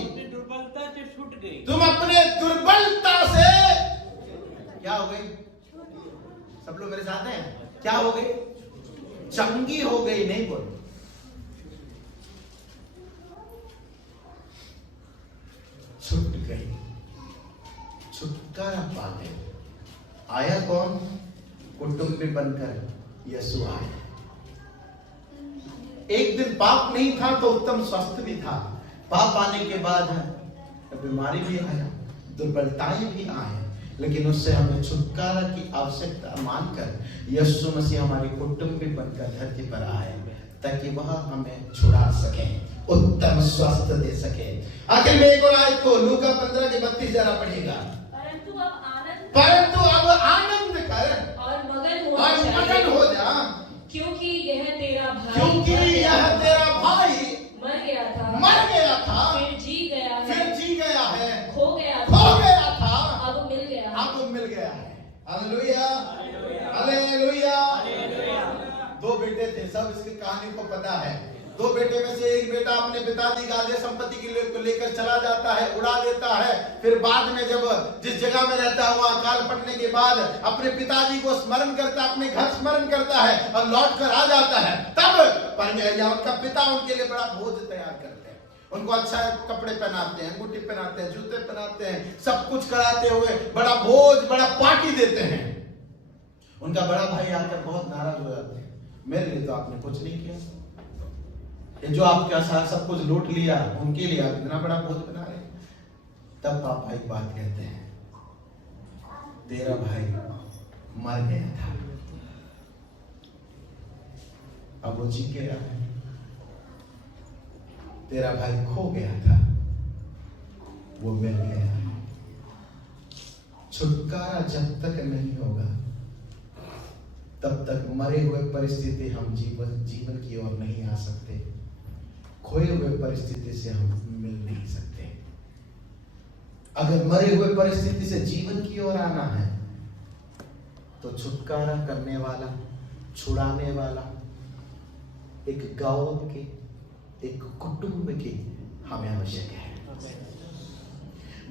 अपनी दुर्बलता से छूट गई। तुम अपने दुर्बलता से क्या हो गई? सब लोग मेरे साथ हैं? क्या हो गई? चंगी हो गई। नहीं बोल, छूट गई, छुटकारा पा गई। आया कौन? कुटुंबी बनकर यीशु आया। एक दिन पाप नहीं था तो उत्तम स्वास्थ्य भी था। पाप आने के बाद बीमारी भी आया, दुर्बलताएं भी आए, लेकिन उससे हमें छुटकारा की आवश्यकता मानकर यीशु मसीह हमारी कुटुंबी बनकर धरती पर आए, ताकि वह हमें छुड़ा सके, उत्तम स्वास्थ्य दे सके। आखिर में एक और आयत को लूका 15 के 32 जरा पढ़िएगा। परंतु अब आनंद कर और मगन हो जा, क्योंकि यह तेरा भाई मर गया था, फिर जी गया है, खो गया था, अब मिल गया है। Hallelujah, hallelujah. 2 बेटे थे, सब इसकी कहानी को पता है। 2 बेटे में से एक बेटा अपने पिताजी का आधे संपत्ति को लेकर चला जाता है, उड़ा देता है। फिर बाद में जब जिस जगह में रहता है वहां अकाल पड़ने के बाद अपने पिताजी को स्मरण करता, अपने घर स्मरण करता है और लौट कर आ जाता है। तब उनका पिता उनके लिए बड़ा भोज तैयार करते हैं, उनको अच्छा कपड़े पहनाते हैं, अंगूठी पहनाते हैं, जूते पहनाते हैं, सब कुछ कराते हुए बड़ा भोज, बड़ा पार्टी देते हैं। उनका बड़ा भाई आकर बहुत नाराज हो जाते हैं, मेरे लिए तो आपने कुछ नहीं किया, ये जो आपके साथ सब कुछ लूट लिया, उनके लिए आप इतना बड़ा भोज बना रहे। तब पापा एक बात कहते हैं, तेरा भाई मर गया था, अब वो जी गया है। तेरा भाई खो गया था, वो मिल गया है। छुटकारा जब तक नहीं होगा तब तक मरे हुए परिस्थिति हम जीवन की ओर नहीं आ सकते, खोए हुए परिस्थिति से हम मिल नहीं सकते। अगर मरे हुए परिस्थिति से जीवन की ओर आना है तो छुटकारा करने वाला, छुड़ाने वाला एक गांव के, एक कुटुंब की हमें आवश्यक है।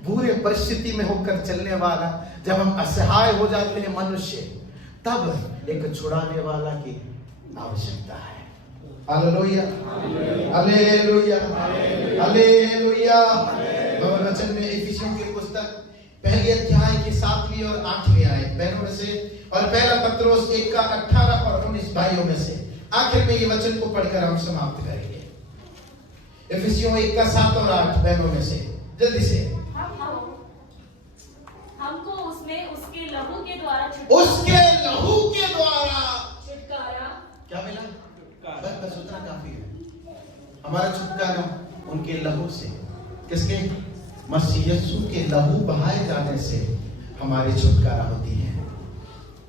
बुरे परिस्थिति में होकर चलने वाला, जब हम असहाय हो जाते हैं मनुष्य, तब एक छुड़ाने वाला की आवश्यकता है। Hallelujah, hallelujah, hallelujah. भगवान वचन में इफिसियों की पुस्तक पहले अध्याय की 7वीं और 8वीं आयत बहनों में से, और पहला पत्रोस 1 का 18 और 19 भाइयों में से आखिर में ये वचन को पढ़कर हम समाप्त करेंगे। इफिसियों 1 का 7 और 8 बहनों में से जल्दी से। हमको उसमें उसके लहू के द्वारा छुटकारा क्या मिला? बस उतना काफी है। हमारा छुटकारा उनके लहू से, किसके? मसीह यीशु के लहू बहाए जाने से हमारी छुटकारा होती है।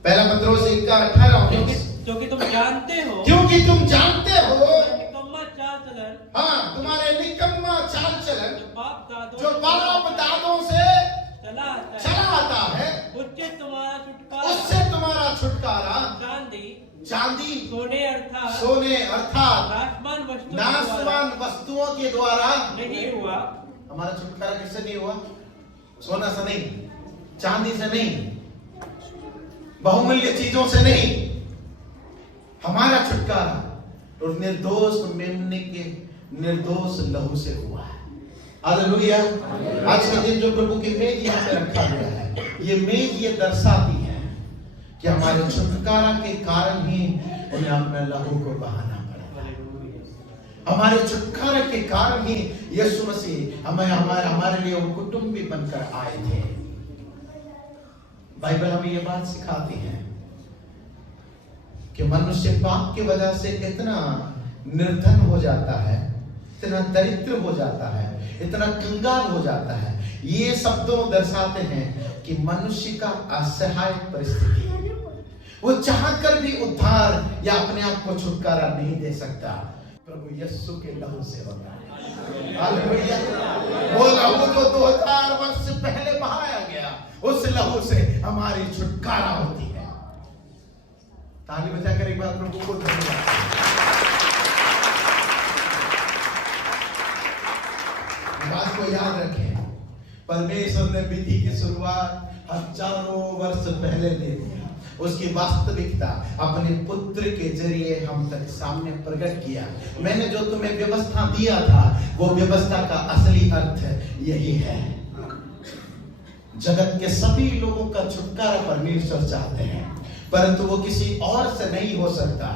पहला पत्रोस 1 का 18 और 19। क्योंकि तुम जानते हो निकम्मा चाल चलन, हाँ, तुम्हारे निकम्मा चाल चलन जो बाप दादों से चला आता है, उससे तुम्हारा छुटकारा चांदी सोने अर्थात नाशवान वस्तुओं के द्वारा नहीं हुआ। हमारा छुटकारा किससे नहीं हुआ? सोना से नहीं, चांदी से नहीं, बहुमूल्य चीजों से नहीं। हमारा छुटकारा तो निर्दोष मेमने के निर्दोष लहू से हुआ है। हालेलुया। आज के दिन जो प्रभु की मेज यहाँ पे रखा गया है, ये मेज ये दर्शाती है कि हमारे छुटकारा के कारण ही उन्हें अपना लहू को बहाना पड़ा। हमारे छुटकारा के कारण ही यीशु मसीह हमारे लिए वो कुटुंबी बनकर आए थे। बाइबल हमें ये बात सिखाती है कि मनुष्य पाप की वजह से इतना निर्धन हो जाता है, इतना दरिद्र हो जाता है, इतना कंगाल हो जाता है, ये शब्दों दर्शाते हैं कि मनुष्य का असहाय परिस्थिति, वो चाहकर भी उद्धार या अपने आप को छुटकारा नहीं दे सकता, प्रभु यीशु के लहू से होता है। हालेलुया। वो लहू जो 2000 वर्ष पहले बहाया गया, उस लहू से हमारी छुटकारा होती है। ताली बजाकर एक बार प्रभु को धन्यवाद। बात को याद रखें, परमेश्वर ने विधि की शुरुआत हजारों वर्ष पहले ले दिया, उसकी वास्तविकता अपने पुत्र के जरिए हम तक सामने प्रकट किया। मैंने जो तुम्हें व्यवस्था दिया था, वो व्यवस्था का असली अर्थ यही है। जगत के सभी लोगों का छुटकारा परमेश्वर चाहते हैं, परंतु वो किसी और से नहीं हो सकता,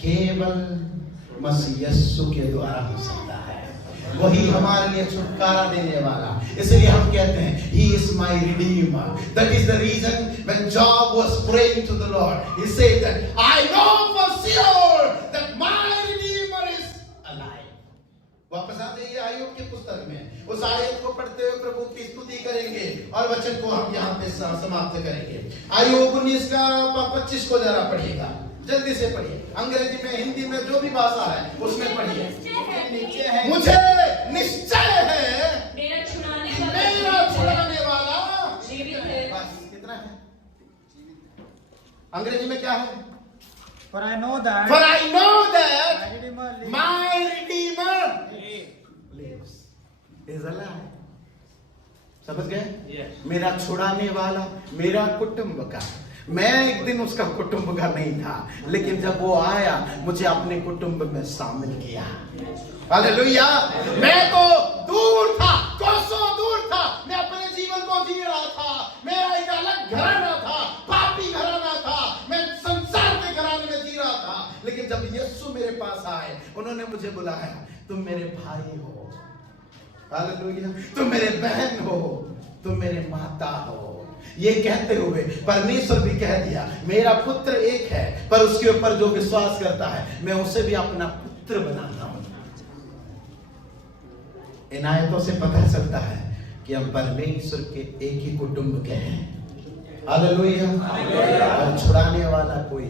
केवल मसीह यीशु के द्वारा हो सकता है। वही हमारे लिए छुटकारा देने वाला। इसलिए हम कहते हैं He is my redeemer. That is the reason when Job was praying to the Lord, he said that I know for sure that my redeemer is alive. वापस आ जाइए आयोग की पुस्तक में, उस आयत को पढ़ते हुए प्रभु की स्तुति करेंगे और वचन को हम यहाँ पे समाप्त करेंगे। आयोग 19 का 25 को जरा पढ़िएगा, जल्दी से पढ़िए, अंग्रेजी में, हिंदी में, जो भी भाषा है उसमें पढ़िए। मुझे निश्चय है मेरा छुड़ाने वाला जीवित है। बस कितना है? अंग्रेजी में क्या है? For I know that For I know that my Redeemer lives. my Redeemer lives. Is alive. समझ गए? मेरा छुड़ाने वाला मेरा कुटुंब का, मैं एक दिन उसका कुटुंब का नहीं था, लेकिन जब वो आया मुझे अपने कुटुंब में शामिल किया। हालेलुया। मैं तो दूर था, कोसों दूर था, मैं अपने जीवन को जी रहा था, मेरा एक अलग घराना था, पापी घराना था, मैं संसार के घराने में जी रहा था, लेकिन जब यीशु मेरे पास आए, उन्होंने मुझे बुलाया, तुम मेरे भाई हो, हालेलुया, तुम मेरे बहन हो, तुम मेरे माता हो। ये कहते हुए परमेश्वर भी कह दिया, मेरा पुत्र एक है, पर उसके ऊपर जो विश्वास करता है मैं उसे भी अपना पुत्र बनाता हूं। इन आयतों से पता चलता है कि हम परमेश्वर के एक ही कुटुंब के हैं। हालेलुया। और छुड़ाने वाला कोई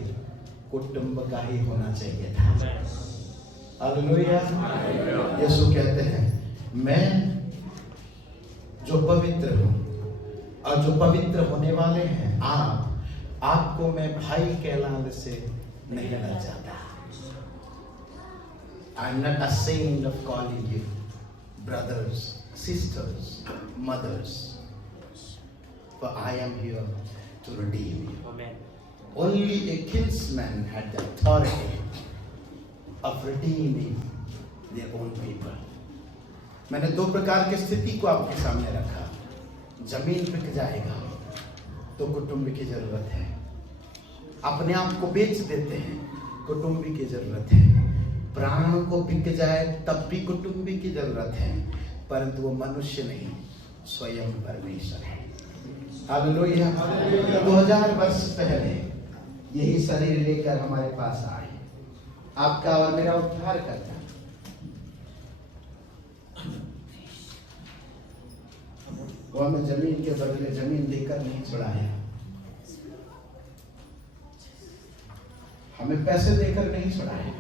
कुटुंब का ही होना चाहिए था। हालेलुया। यीशु कहते हैं, मैं जो पवित्र हूं और जो पवित्र होने वाले हैं, आपको मैं भाई कहलाने से नहीं डर जाता। I am not ashamed of calling you brothers, sisters, mothers, for I am here to redeem you. Only a kinsman had the authority of redeeming their own people. मैंने दो प्रकार की स्थिति को आपके सामने रखा। जमीन बिक जाएगा तो कुटुंब की जरूरत है, अपने आप को बेच देते हैं, कुटुंब की जरूरत है, प्राण को बिक जाए तब भी कुटुंब की जरूरत है, परंतु वो मनुष्य नहीं, स्वयं परमेश्वर है। हालेलुया। 2000 वर्ष पहले यही शरीर लेकर हमारे पास आए, आपका और मेरा उद्धार करता। वो हमें जमीन के बदले जमीन देकर नहीं छुड़ाया, हमें पैसे देकर नहीं छुड़ाया,